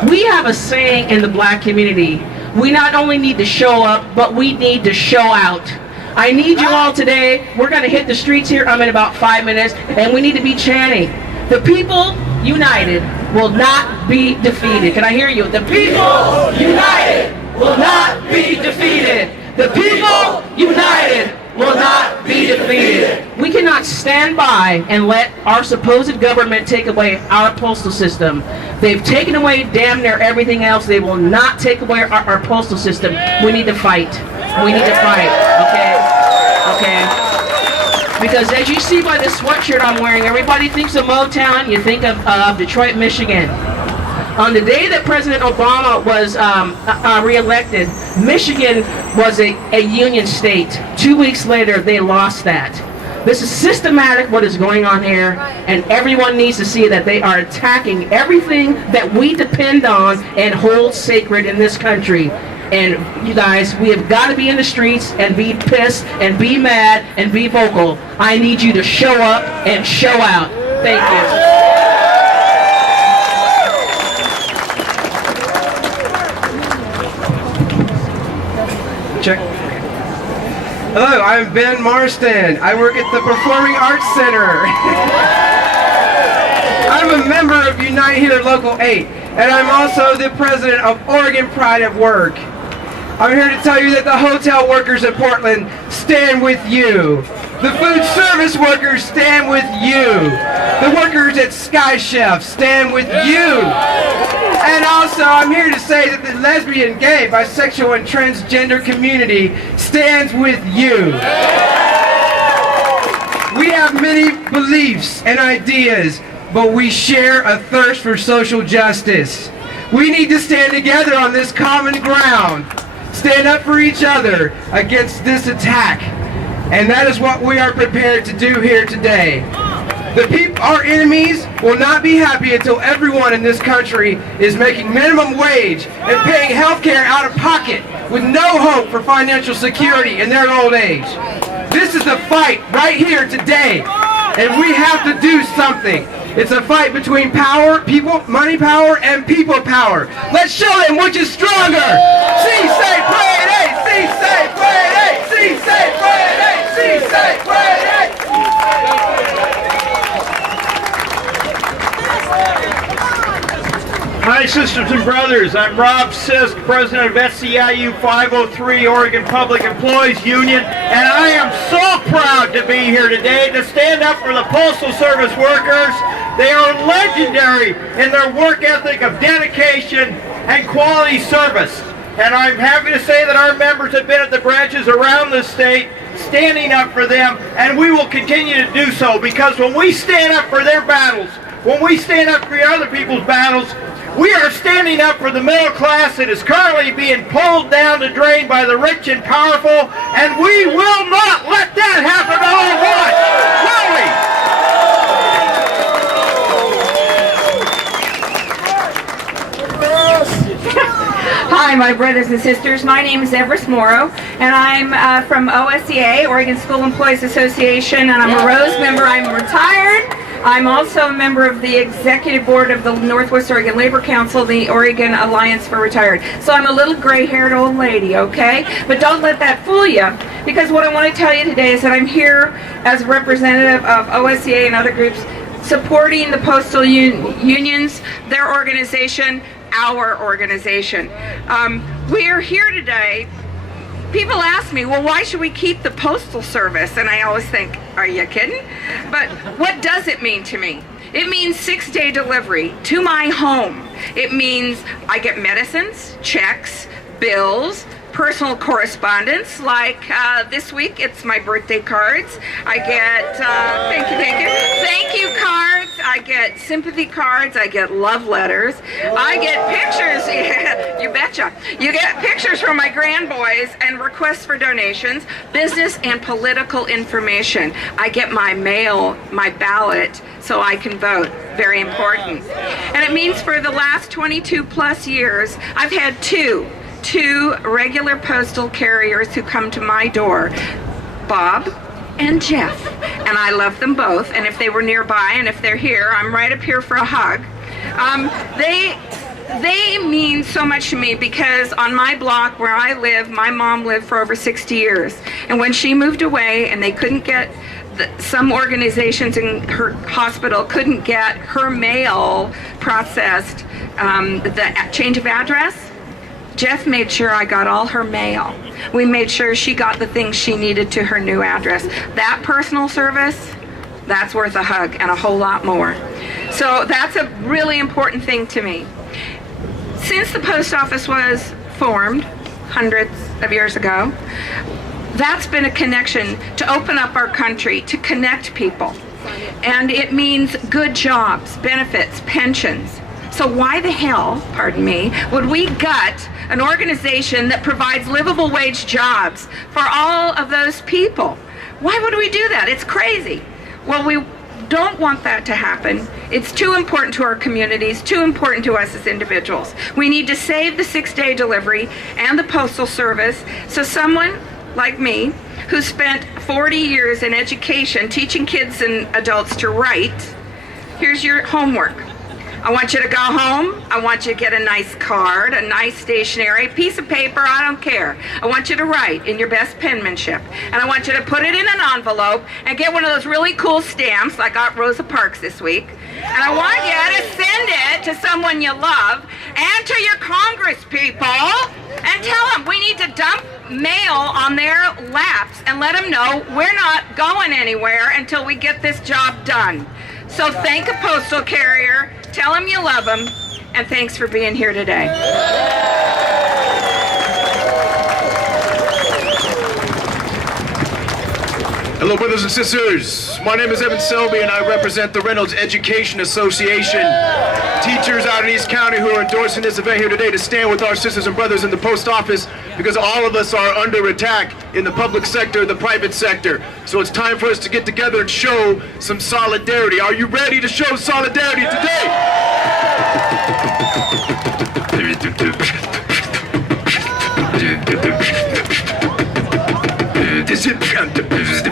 We have a saying in the black community. We not only need to show up, but we need to show out. I need you all today. We're going to hit the streets here. I'm in about 5 minutes, and we need to be chanting. The people united will not be defeated. Can I hear you? The people united will not be defeated. The people united will not be defeated. We cannot stand by and let our supposed government take away our postal system. They've taken away damn near everything else. They will not take away our postal system. We need to fight. We need to fight. Okay? Okay? Because as you see by the sweatshirt I'm wearing, everybody thinks of Motown, you think of Detroit, Michigan. On the day that President Obama was re-elected, Michigan was a union state. 2 weeks later, they lost that. This is systematic what is going on here, and everyone needs to see that they are attacking everything that we depend on and hold sacred in this country. And you guys, we have got to be in the streets and be pissed and be mad and be vocal. I need you to show up and show out. Thank you. Check. Hello, I'm Ben Marston. I work at the Performing Arts Center. I'm a member of Unite Here Local 8, and I'm also the president of Oregon Pride at Work. I'm here to tell you that the hotel workers in Portland stand with you. The food service workers stand with you. The workers at Sky Chef stand with you. And also, I'm here to say that the lesbian, gay, bisexual, and transgender community stands with you. We have many beliefs and ideas, but we share a thirst for social justice. We need to stand together on this common ground. Stand up for each other against this attack. And that is what we are prepared to do here today. Our enemies will not be happy until everyone in this country is making minimum wage and paying health care out of pocket with no hope for financial security in their old age. This is the fight right here today, and we have to do something. It's a fight between power, people, money power, and people power. Let's show them which is stronger. See, say, pray, hey. See, say, pray, hey. See, say, pray, hey. See, say, pray, hey. Hi, sisters and brothers. I'm Rob Sisk, president of SEIU 503 Oregon Public Employees Union, and I am so proud to be here today to stand up for the Postal Service workers. They are legendary in their work ethic of dedication and quality service. And I'm happy to say that our members have been at the branches around the state standing up for them, and we will continue to do so, because when we stand up for their battles, when we stand up for other people's battles, we are standing up for the middle class that is currently being pulled down the drain by the rich and powerful, and we will not let that happen all at once, will we? Hi, my brothers and sisters. My name is Everest Morrow, and I'm from OSEA, Oregon School Employees Association, and I'm a Rose member. I'm retired. I'm also a member of the executive board of the Northwest Oregon Labor Council, the Oregon Alliance for Retired. So I'm a little gray-haired old lady, okay? But don't let that fool you, because what I want to tell you today is that I'm here as a representative of OSEA and other groups supporting the postal unions, their organization, our organization. We are here today. People ask me, well, why should we keep the Postal Service? And I always think, are you kidding? But what does it mean to me? It means 6-day delivery to my home. It means I get medicines, checks, bills, personal correspondence, like this week it's my birthday cards. I get thank you cards. I get sympathy cards. I get love letters. I get pictures. Yeah, you betcha. You get pictures from my grandboys and requests for donations, business and political information. I get my mail, my ballot, so I can vote. Very important. And it means for the last 22 plus years, I've had two regular postal carriers who come to my door, Bob and Jeff, and I love them both. And if they were nearby, and if they're here, I'm right up here for a hug. They mean so much to me, because on my block where I live, my mom lived for over 60 years, and when she moved away and they couldn't get some organizations in her hospital couldn't get her mail processed, the change of address, Jeff made sure I got all her mail. We made sure she got the things she needed to her new address. That personal service, that's worth a hug and a whole lot more. So that's a really important thing to me. Since the post office was formed hundreds of years ago, that's been a connection to open up our country, to connect people. And it means good jobs, benefits, pensions. So why the hell, pardon me, would we gut an organization that provides livable wage jobs for all of those people? Why would we do that? It's crazy. Well, we don't want that to happen. It's too important to our communities, too important to us as individuals. We need to save the 6-day delivery and the Postal Service, so someone like me, who spent 40 years in education teaching kids and adults to write, here's your homework. I want you to go home. I want you to get a nice card, a nice stationery, piece of paper, I don't care. I want you to write in your best penmanship. And I want you to put it in an envelope and get one of those really cool stamps, like I got Rosa Parks this week. And I want you to send it to someone you love and to your Congress people and tell them we need to dump mail on their laps and let them know we're not going anywhere until we get this job done. So thank a postal carrier, tell them you love them, and thanks for being here today. Hello, brothers and sisters. My name is Evan Selby, and I represent the Reynolds Education Association. Teachers out in East County who are endorsing this event here today to stand with our sisters and brothers in the post office, because all of us are under attack in the public sector, the private sector. So it's time for us to get together and show some solidarity. Are you ready to show solidarity today? This is the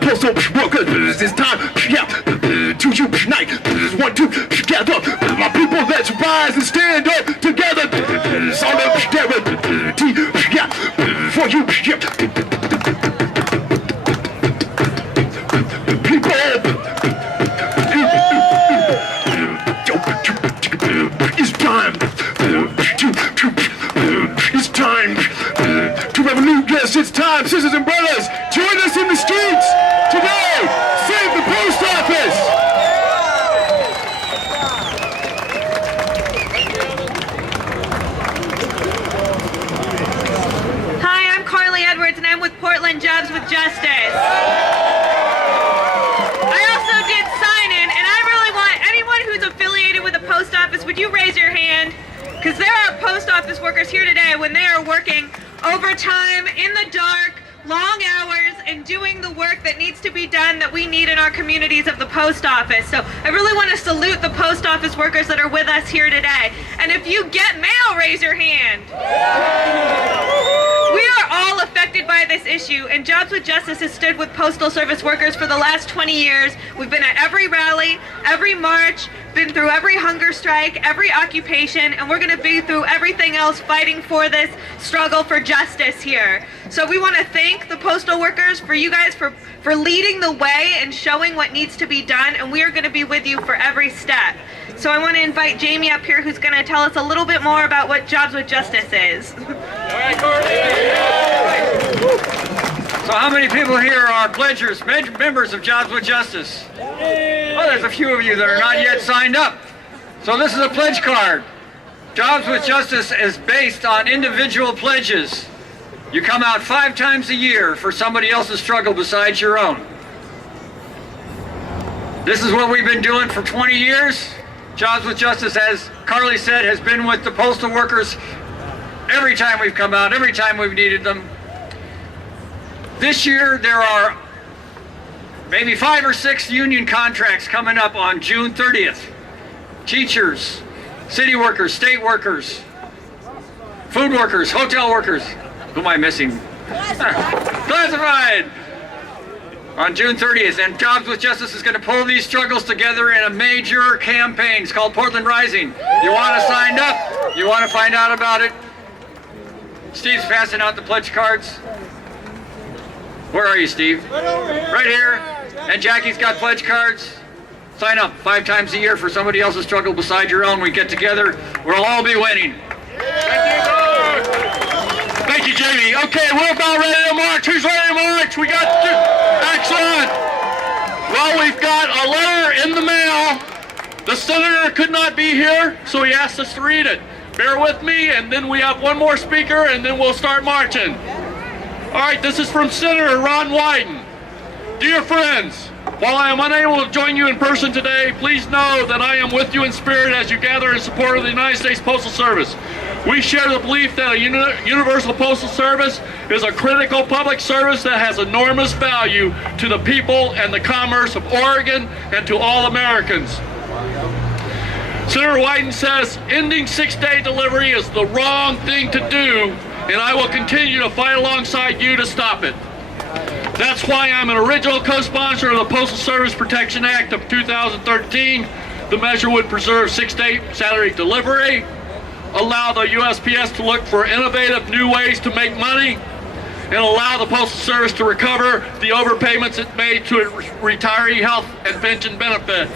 postal workers. It's time, to unite. One, two, together. My people, let's rise and stand up together. Solidarity, for you, people. It's time. It's time to revolute. Yes, it's time, sisters and brothers. Join us in the streets today. Save the post office. Hi, I'm Carly Edwards, and I'm with Portland Jobs with Justice. I also did sign-in, and I really want anyone who's affiliated with the post office, would you raise your hand? Because there are post office workers here today when they are working overtime, in the dark, long hours, and doing the work that needs to be done that we need in our communities of the post office. So I really want to salute the post office workers that are with us here today. And if you get mail, raise your hand. We are all affected by this issue, and Jobs with Justice has stood with postal service workers for the last 20 years. We've been at every rally, every march, been through every hunger strike, every occupation, and we're going to be through everything else fighting for this struggle for justice here. So we want to thank the postal workers for you guys for leading the way and showing what needs to be done, and we are going to be with you for every step. So I want to invite Jamie up here, who's going to tell us a little bit more about what Jobs with Justice is. So how many people here are pledgers, members of Jobs with Justice? Oh, there's a few of you that are not yet signed up. So this is a pledge card. Jobs with Justice is based on individual pledges. You come out 5 times a year for somebody else's struggle besides your own. This is what we've been doing for 20 years. Jobs with Justice, as Carly said, has been with the postal workers every time we've come out, every time we've needed them. This year there are maybe 5 or 6 union contracts coming up on June 30th. Teachers, city workers, state workers, food workers, hotel workers. Who am I missing? Classified! On June 30th, and Jobs with Justice is going to pull these struggles together in a major campaign. It's called Portland Rising. You want to sign up? You want to find out about it? Steve's passing out the pledge cards. Where are you, Steve? Right here. And Jackie's got pledge cards. Sign up 5 times a year for somebody else's struggle beside your own. We get together, we'll all be winning. Thank you, Jamie. Okay, we're about ready to march. Who's ready to march? We got excellent. Well, we've got a letter in the mail. The senator could not be here, so he asked us to read it. Bear with me, and then we have one more speaker, and then we'll start marching. All right, this is from Senator Ron Wyden. Dear friends, while I am unable to join you in person today, please know that I am with you in spirit as you gather in support of the United States Postal Service. We share the belief that a universal postal service is a critical public service that has enormous value to the people and the commerce of Oregon and to all Americans. Senator Wyden says, ending 6-day delivery is the wrong thing to do, and I will continue to fight alongside you to stop it. That's why I'm an original co-sponsor of the Postal Service Protection Act of 2013. The measure would preserve 6-day Saturday delivery, allow the USPS to look for innovative new ways to make money, and allow the Postal Service to recover the overpayments it made to retiree health and pension benefits.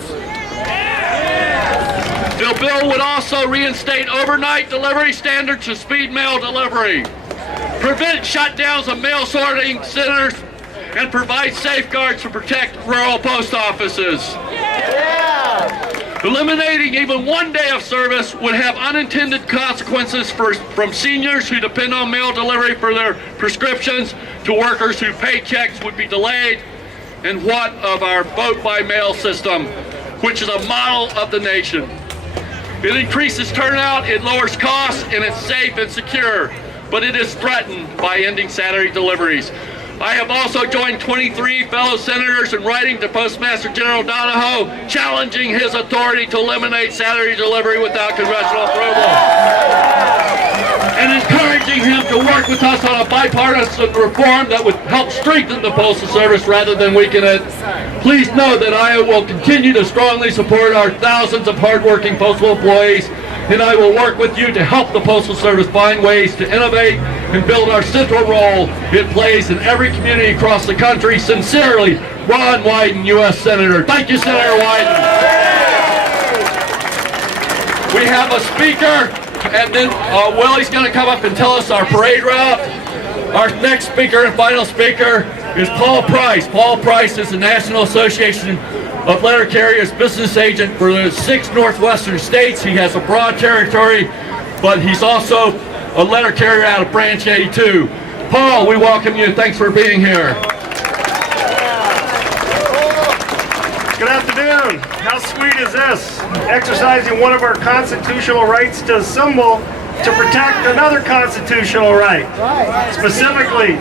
The bill would also reinstate overnight delivery standards to speed mail delivery. prevent shutdowns of mail sorting centers, and provide safeguards to protect rural post offices. Eliminating even one day of service would have unintended consequences from seniors who depend on mail delivery for their prescriptions to workers whose paychecks would be delayed, and what of our vote-by-mail system, which is a model of the nation. It increases turnout, it lowers costs, and it's safe and secure, but it is threatened by ending Saturday deliveries. I have also joined 23 fellow senators in writing to Postmaster General Donahoe, challenging his authority to eliminate Saturday delivery without congressional approval, and encouraging him to work with us on a bipartisan reform that would help strengthen the Postal Service rather than weaken it. Please know that I will continue to strongly support our thousands of hardworking postal employees, and I will work with you to help the Postal Service find ways to innovate and build our central role it plays in every community across the country. Sincerely, Ron Wyden, U.S. Senator. Thank you, Senator Wyden. We have a speaker, and then Willie's going to come up and tell us our parade route. Our next speaker and final speaker is Paul Price. Paul Price is the National Association of Letter Carriers business agent for the 6 northwestern states. He has a broad territory, but he's also a letter carrier out of Branch 82. Paul, we welcome you. Thanks for being here. Good afternoon. How sweet is this? Exercising one of our constitutional rights to assemble to protect another constitutional right. Specifically,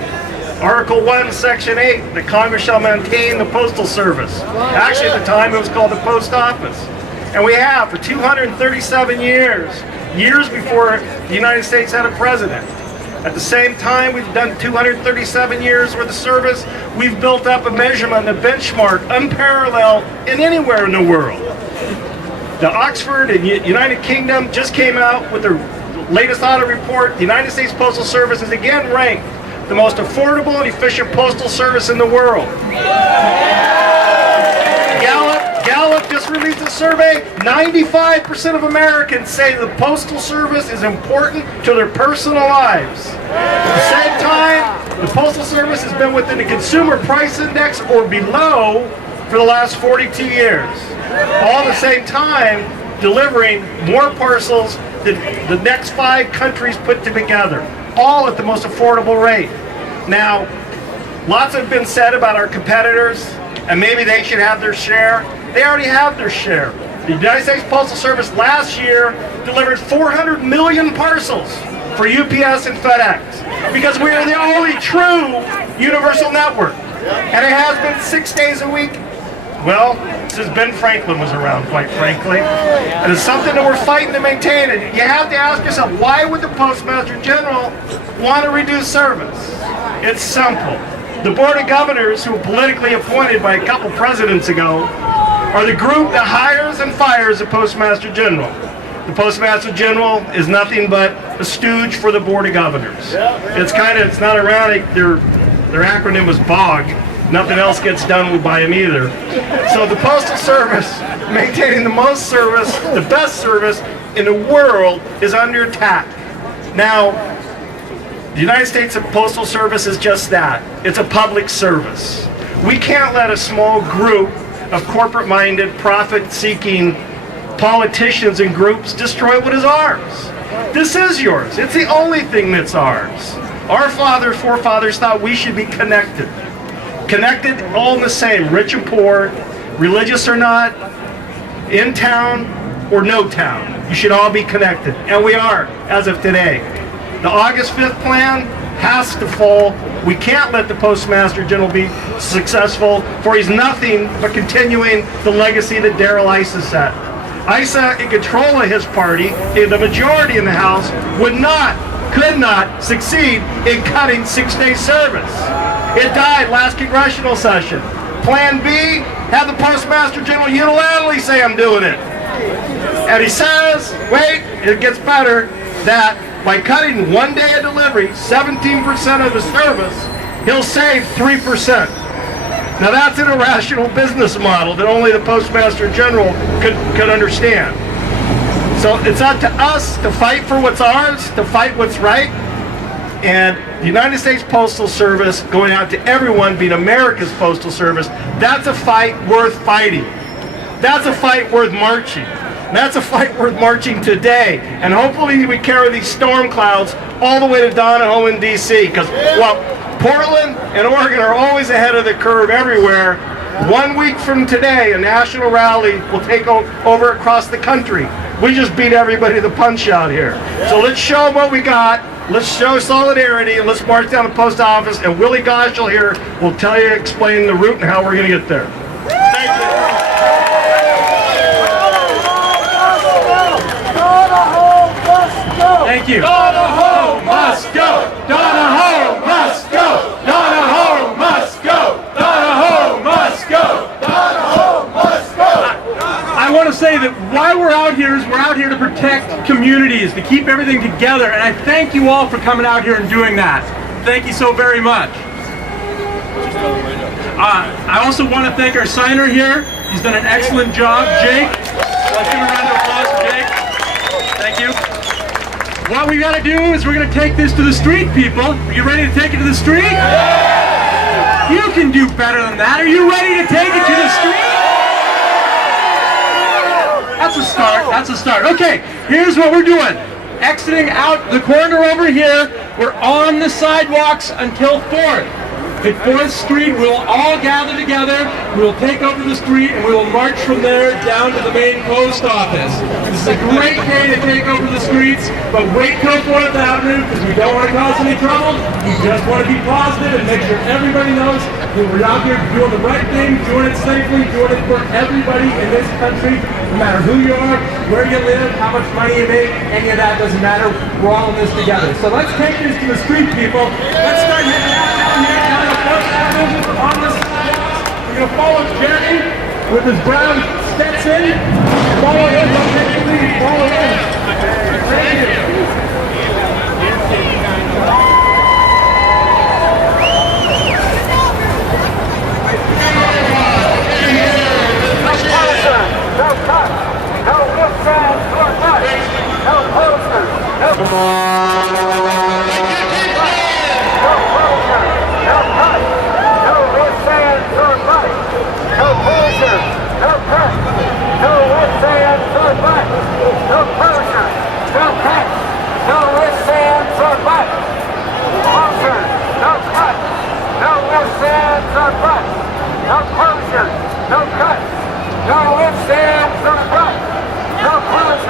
Article 1, Section 8, that Congress shall maintain the Postal Service. Actually, at the time, it was called the Post Office. And we have for 237 years before the United States had a president. At the same time, we've done 237 years worth of service. We've built up a measurement, a benchmark, unparalleled in anywhere in the world. The Oxford and United Kingdom just came out with their latest audit report. The United States Postal Service is again ranked the most affordable and efficient postal service in the world. Gallup just released a survey. 95% of Americans say the Postal Service is important to their personal lives. At the same time, the Postal Service has been within the Consumer Price Index or below for the last 42 years. All at the same time, delivering more parcels than the next 5 countries put together, all at the most affordable rate. Now, lots have been said about our competitors, and maybe they should have their share. They already have their share. The United States Postal Service last year delivered 400 million parcels for UPS and FedEx because we are the only true universal network. And it has been 6 days a week. Well, since Ben Franklin was around, quite frankly. And it's something that we're fighting to maintain. And you have to ask yourself, why would the Postmaster General want to reduce service? It's simple. The Board of Governors, who were politically appointed by a couple presidents ago, are the group that hires and fires the Postmaster General. The Postmaster General is nothing but a stooge for the Board of Governors. It's not ironic, their acronym was BOG. Nothing else gets done by him either. So the Postal Service, maintaining the most service, the best service in the world, is under attack. Now, the United States Postal Service is just that. It's a public service. We can't let a small group of corporate-minded, profit-seeking politicians and groups destroy what is ours. This is yours. It's the only thing that's ours. Our forefathers thought we should be connected. Connected, all in the same, rich and poor, religious or not, in town or no town. You should all be connected, and we are, as of today. The August 5th plan has to fall. We can't let the Postmaster General be successful, for he's nothing but continuing the legacy that Darrell Issa set. Issa, in control of his party, in the majority in the House, could not succeed in cutting 6-day service. It died last congressional session. Plan B, have the Postmaster General unilaterally say I'm doing it. And he says, wait, it gets better, that by cutting 1 day of delivery, 17% of the service, he'll save 3%. Now that's an irrational business model that only the Postmaster General could understand. So it's up to us to fight for what's ours, to fight what's right. and the United States Postal Service going out to everyone being America's Postal Service, that's a fight worth fighting. That's a fight worth marching. That's a fight worth marching today. And hopefully we carry these storm clouds all the way to Donahoe and DC, because while Portland and Oregon are always ahead of the curve everywhere, 1 week from today, a national rally will take over across the country. We just beat everybody to the punch out here. So let's show them what we got. Let's show solidarity, and let's march down to the post office, and Willie Goschel here will tell you, explain the route and how we're going to get there. Thank you. Thank you. Donahoe must go! Donahoe must go! Donahoe must go! Donahoe must go! Donahoe must go! I want to say that why we're out here is we're out here to protect communities, to keep everything together, and I thank you all for coming out here and doing that. Thank you so very much. I also want to thank our signer here. He's done an excellent job. Jake, let's give a round of applause for Jake. Thank you. What we got to do is we're going to take this to the street, people. Are you ready to take it to the street? Yeah. You can do better than that. Are you ready to take it to the street? That's a start. That's a start. Okay, here's what we're doing. Exiting out the corner over here, we're on the sidewalks until 4th. At 4th Street, we'll all gather together, we'll take over the street, and we will march from there down to the main post office. This is a great day to take over the streets, but wait till 4th Avenue, because we don't want to cause any trouble. We just want to be positive and make sure everybody knows that we're out here doing the right thing, doing it safely, doing it for everybody in this country, no matter who you are, where you live, how much money you make, any of that doesn't matter. We're all in this together. So let's take this to the street, people. Let's start heading out down here. On the sidewalks. We're going to follow Jerry with his brown Stetson. Follow him. Don't take the lead. Follow him. Thank you. No poster, no cut, no whip signs or buttons, no posters,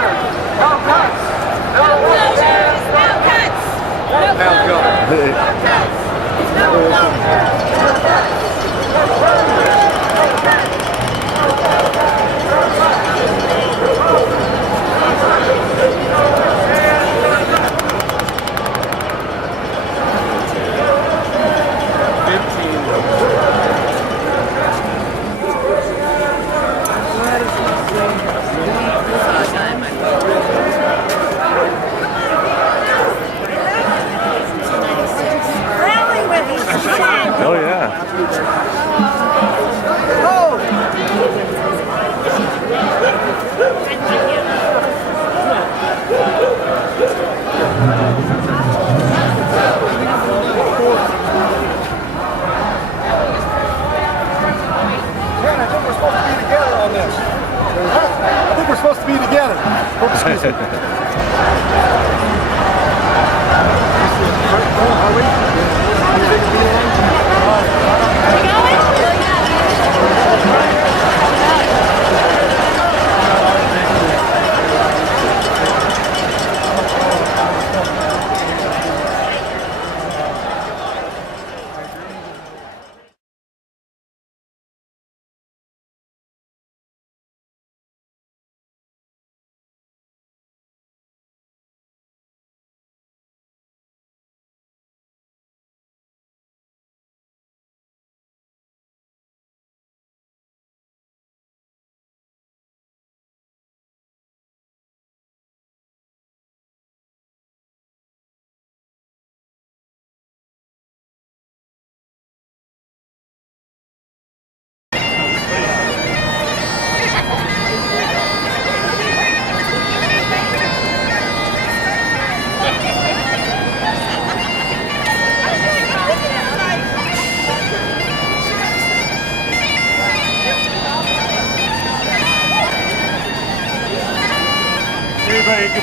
no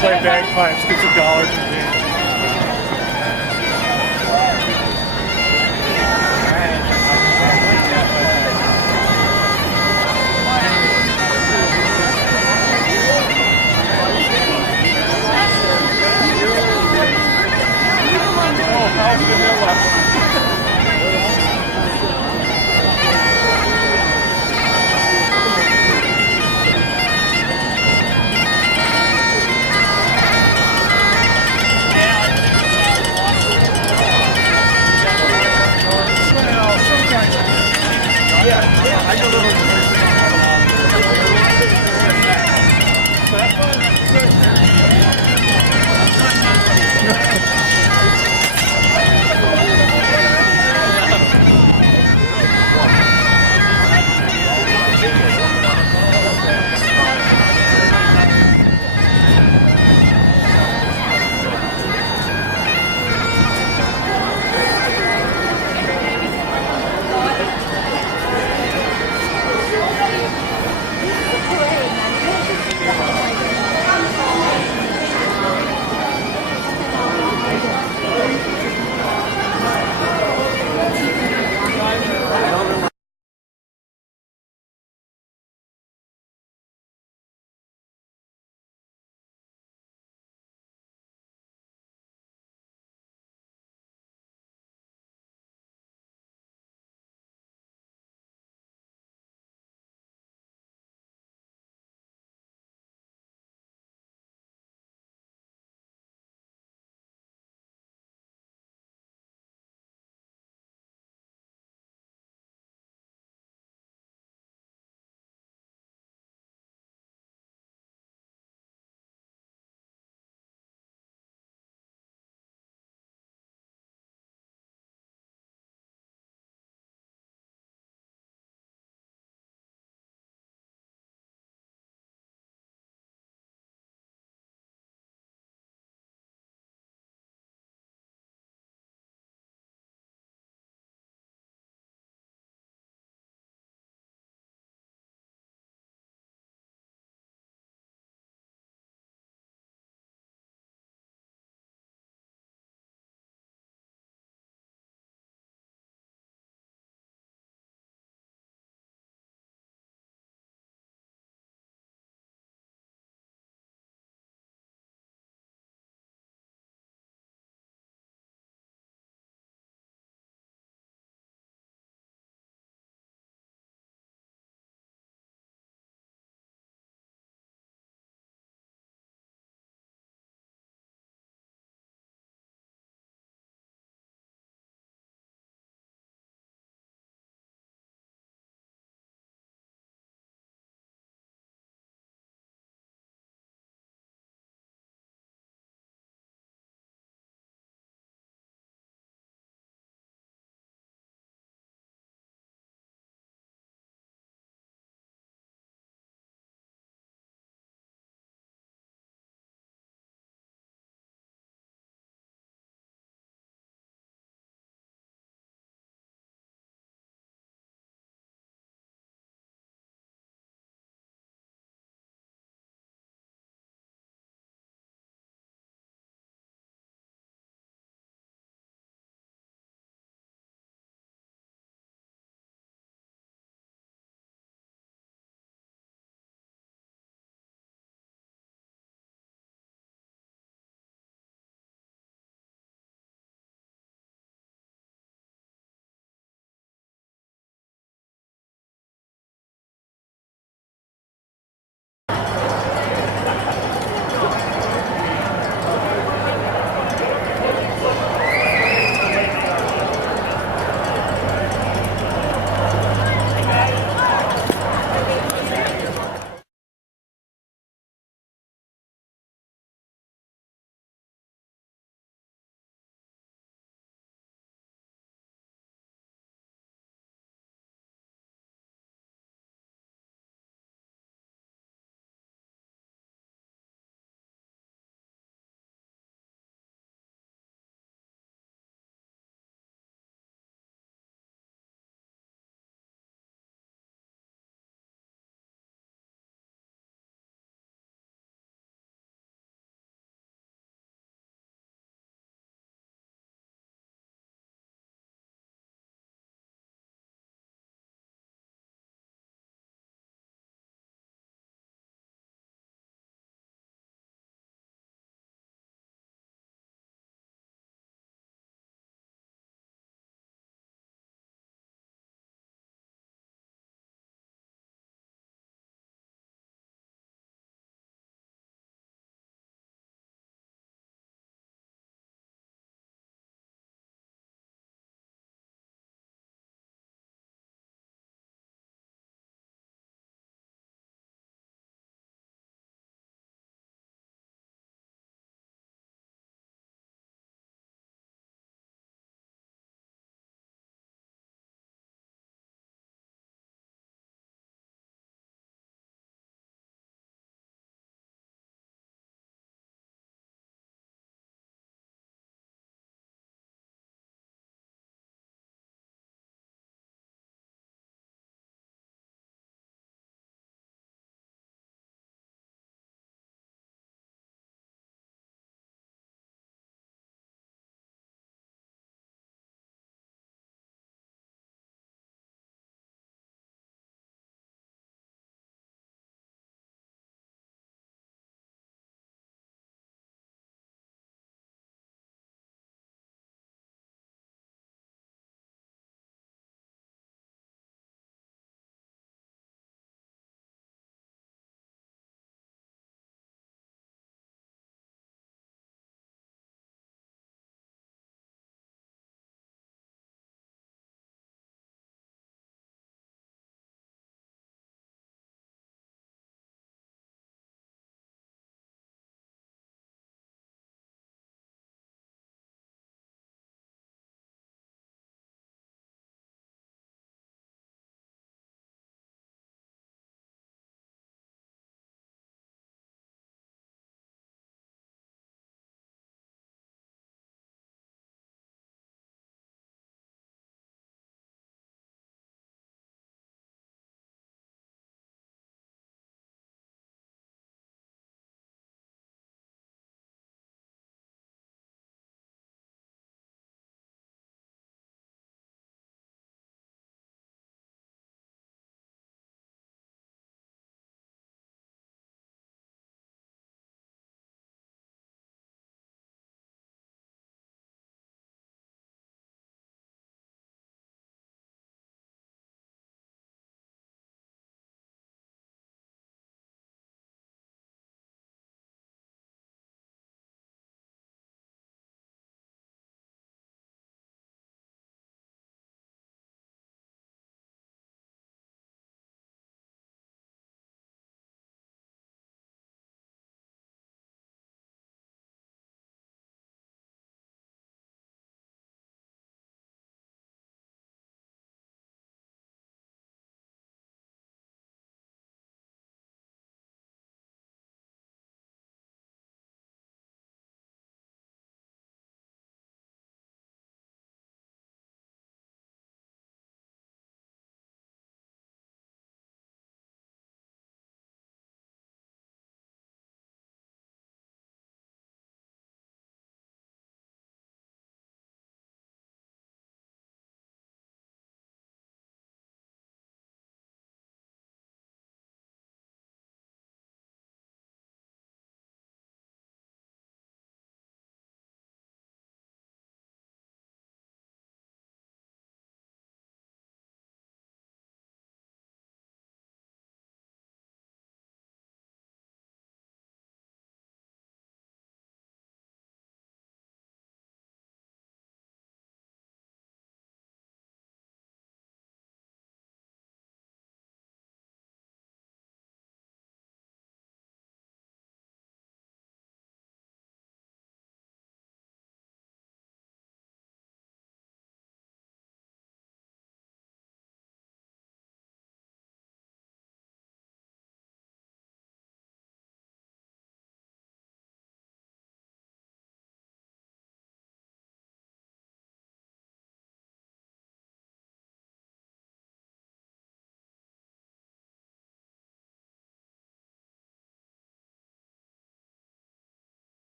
play bagpipes, get some dollars and change. Yeah,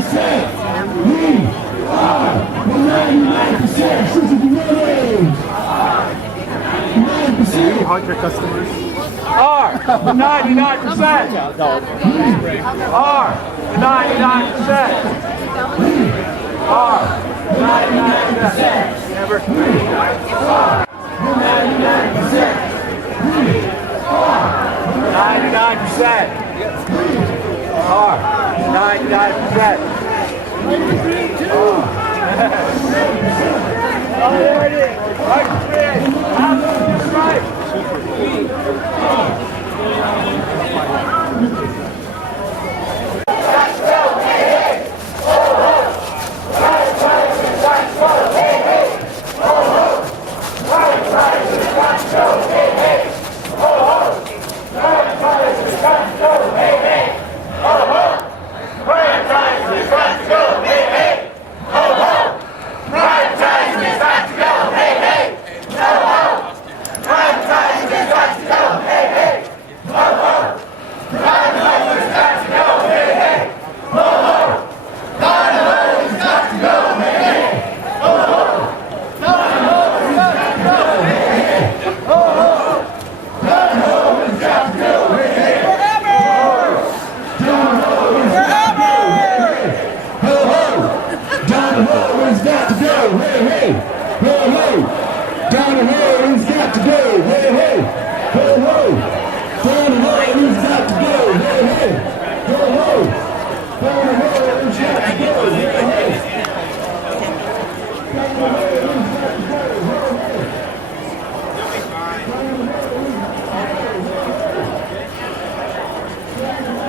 You haunt your customers. R, the 99%. R, the 99%. R, 99%. Never. R, 99%. 99%. R, 99%. Oh, there it is. Right, right.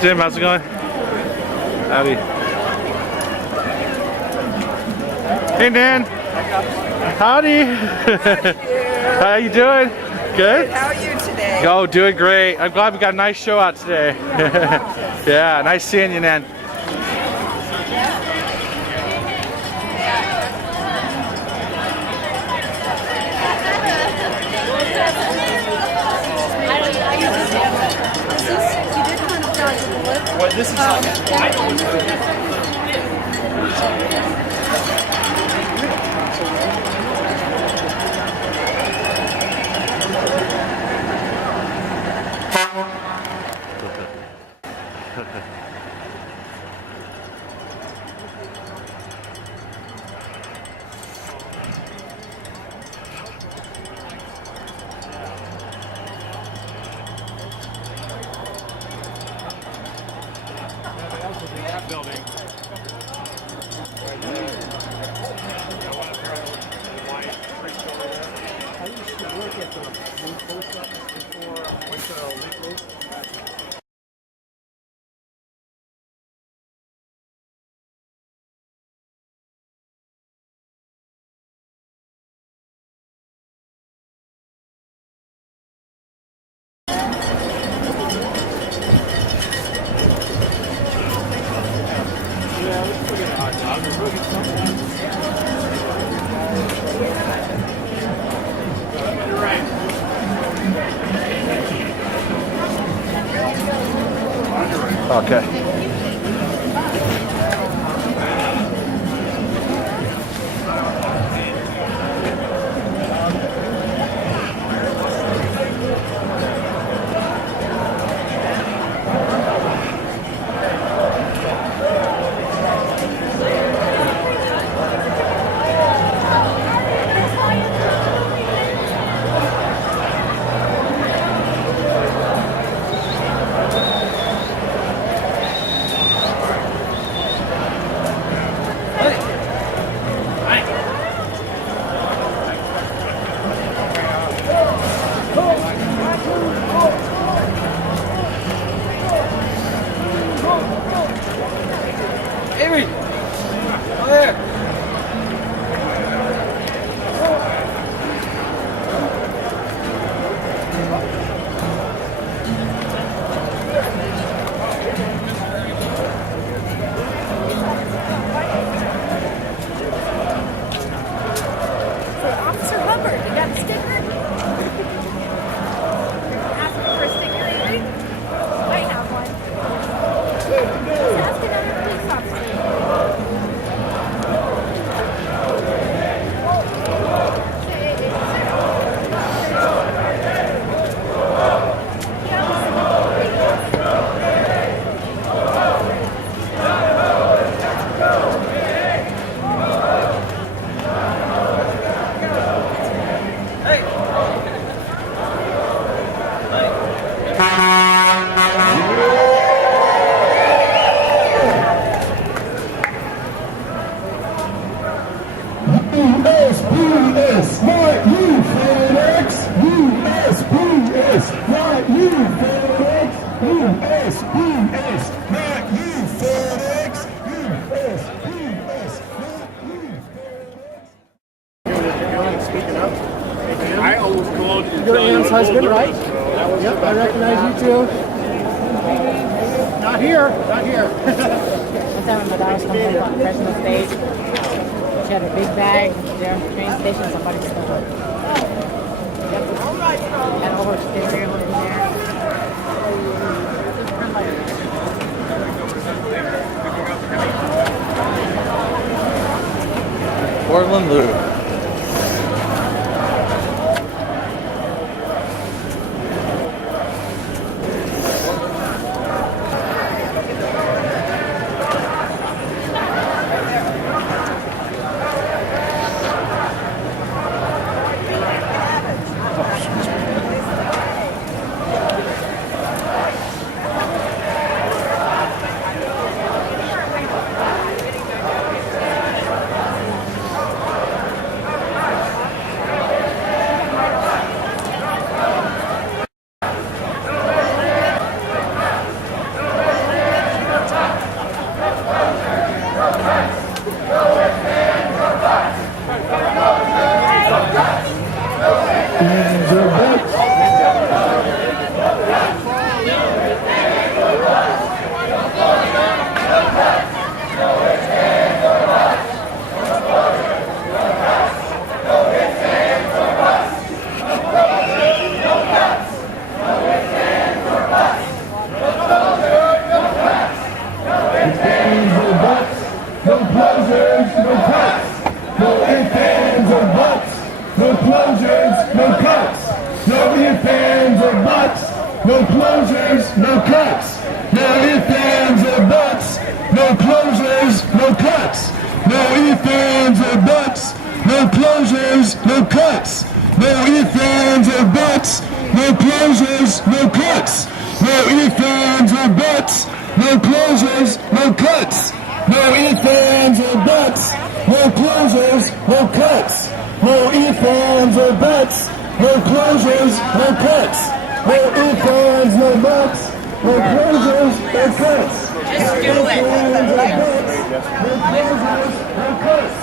Jim, how's it going? Howdy. Hey, Dan. Howdy. How you doing? Good? How are you today? Oh, doing great. I'm glad we got a nice show out today. Yeah, nice seeing you, Nan. What, this is Okay. Just ask another police officer. USPS, not you, FedEx. USPS, not you, FedEx. USPS, not you, FedEx. USPS, not you, FedEx. I always called you. You're Ann's husband, right? Yep, I recognize you too. Not here, not here. One time when my daughter was coming home on Christmas Day, she had a big bag there on the train station, somebody stole it. Had all her stereo in there. Portland Lou. No closures, no cuts. No ifs, ands, or buts. No closures, no cuts. No ifs, ands, or buts. No closures, no cuts. No ifs, ands, or buts. No closures, no cuts. No ifs, ands, or buts. No closures, no cuts. No ifs, ands, or buts. No closures, no cuts. No ifs, ands, or buts. No closures, no cuts. No ifs, ands, no buts. No closures, no cuts. Just do it. No closures, no cuts.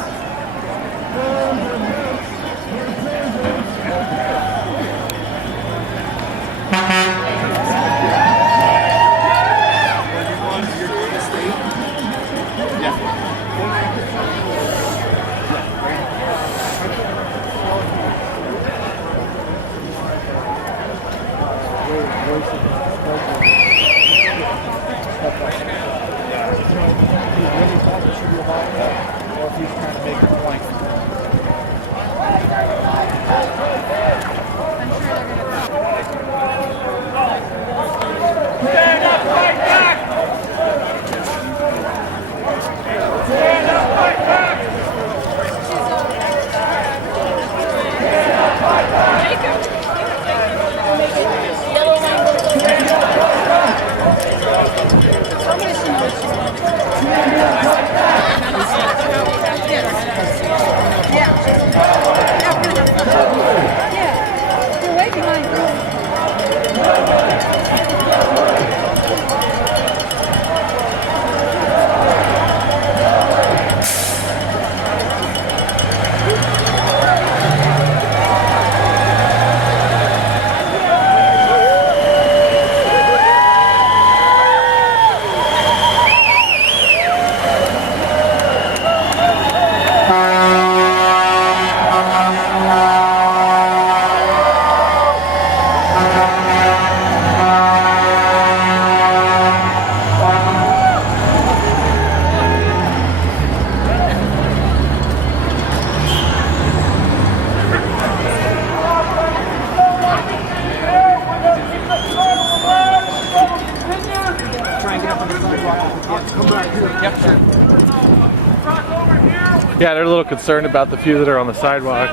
Yeah, they're a little concerned about the few that are on the sidewalk.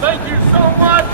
Thank you so much.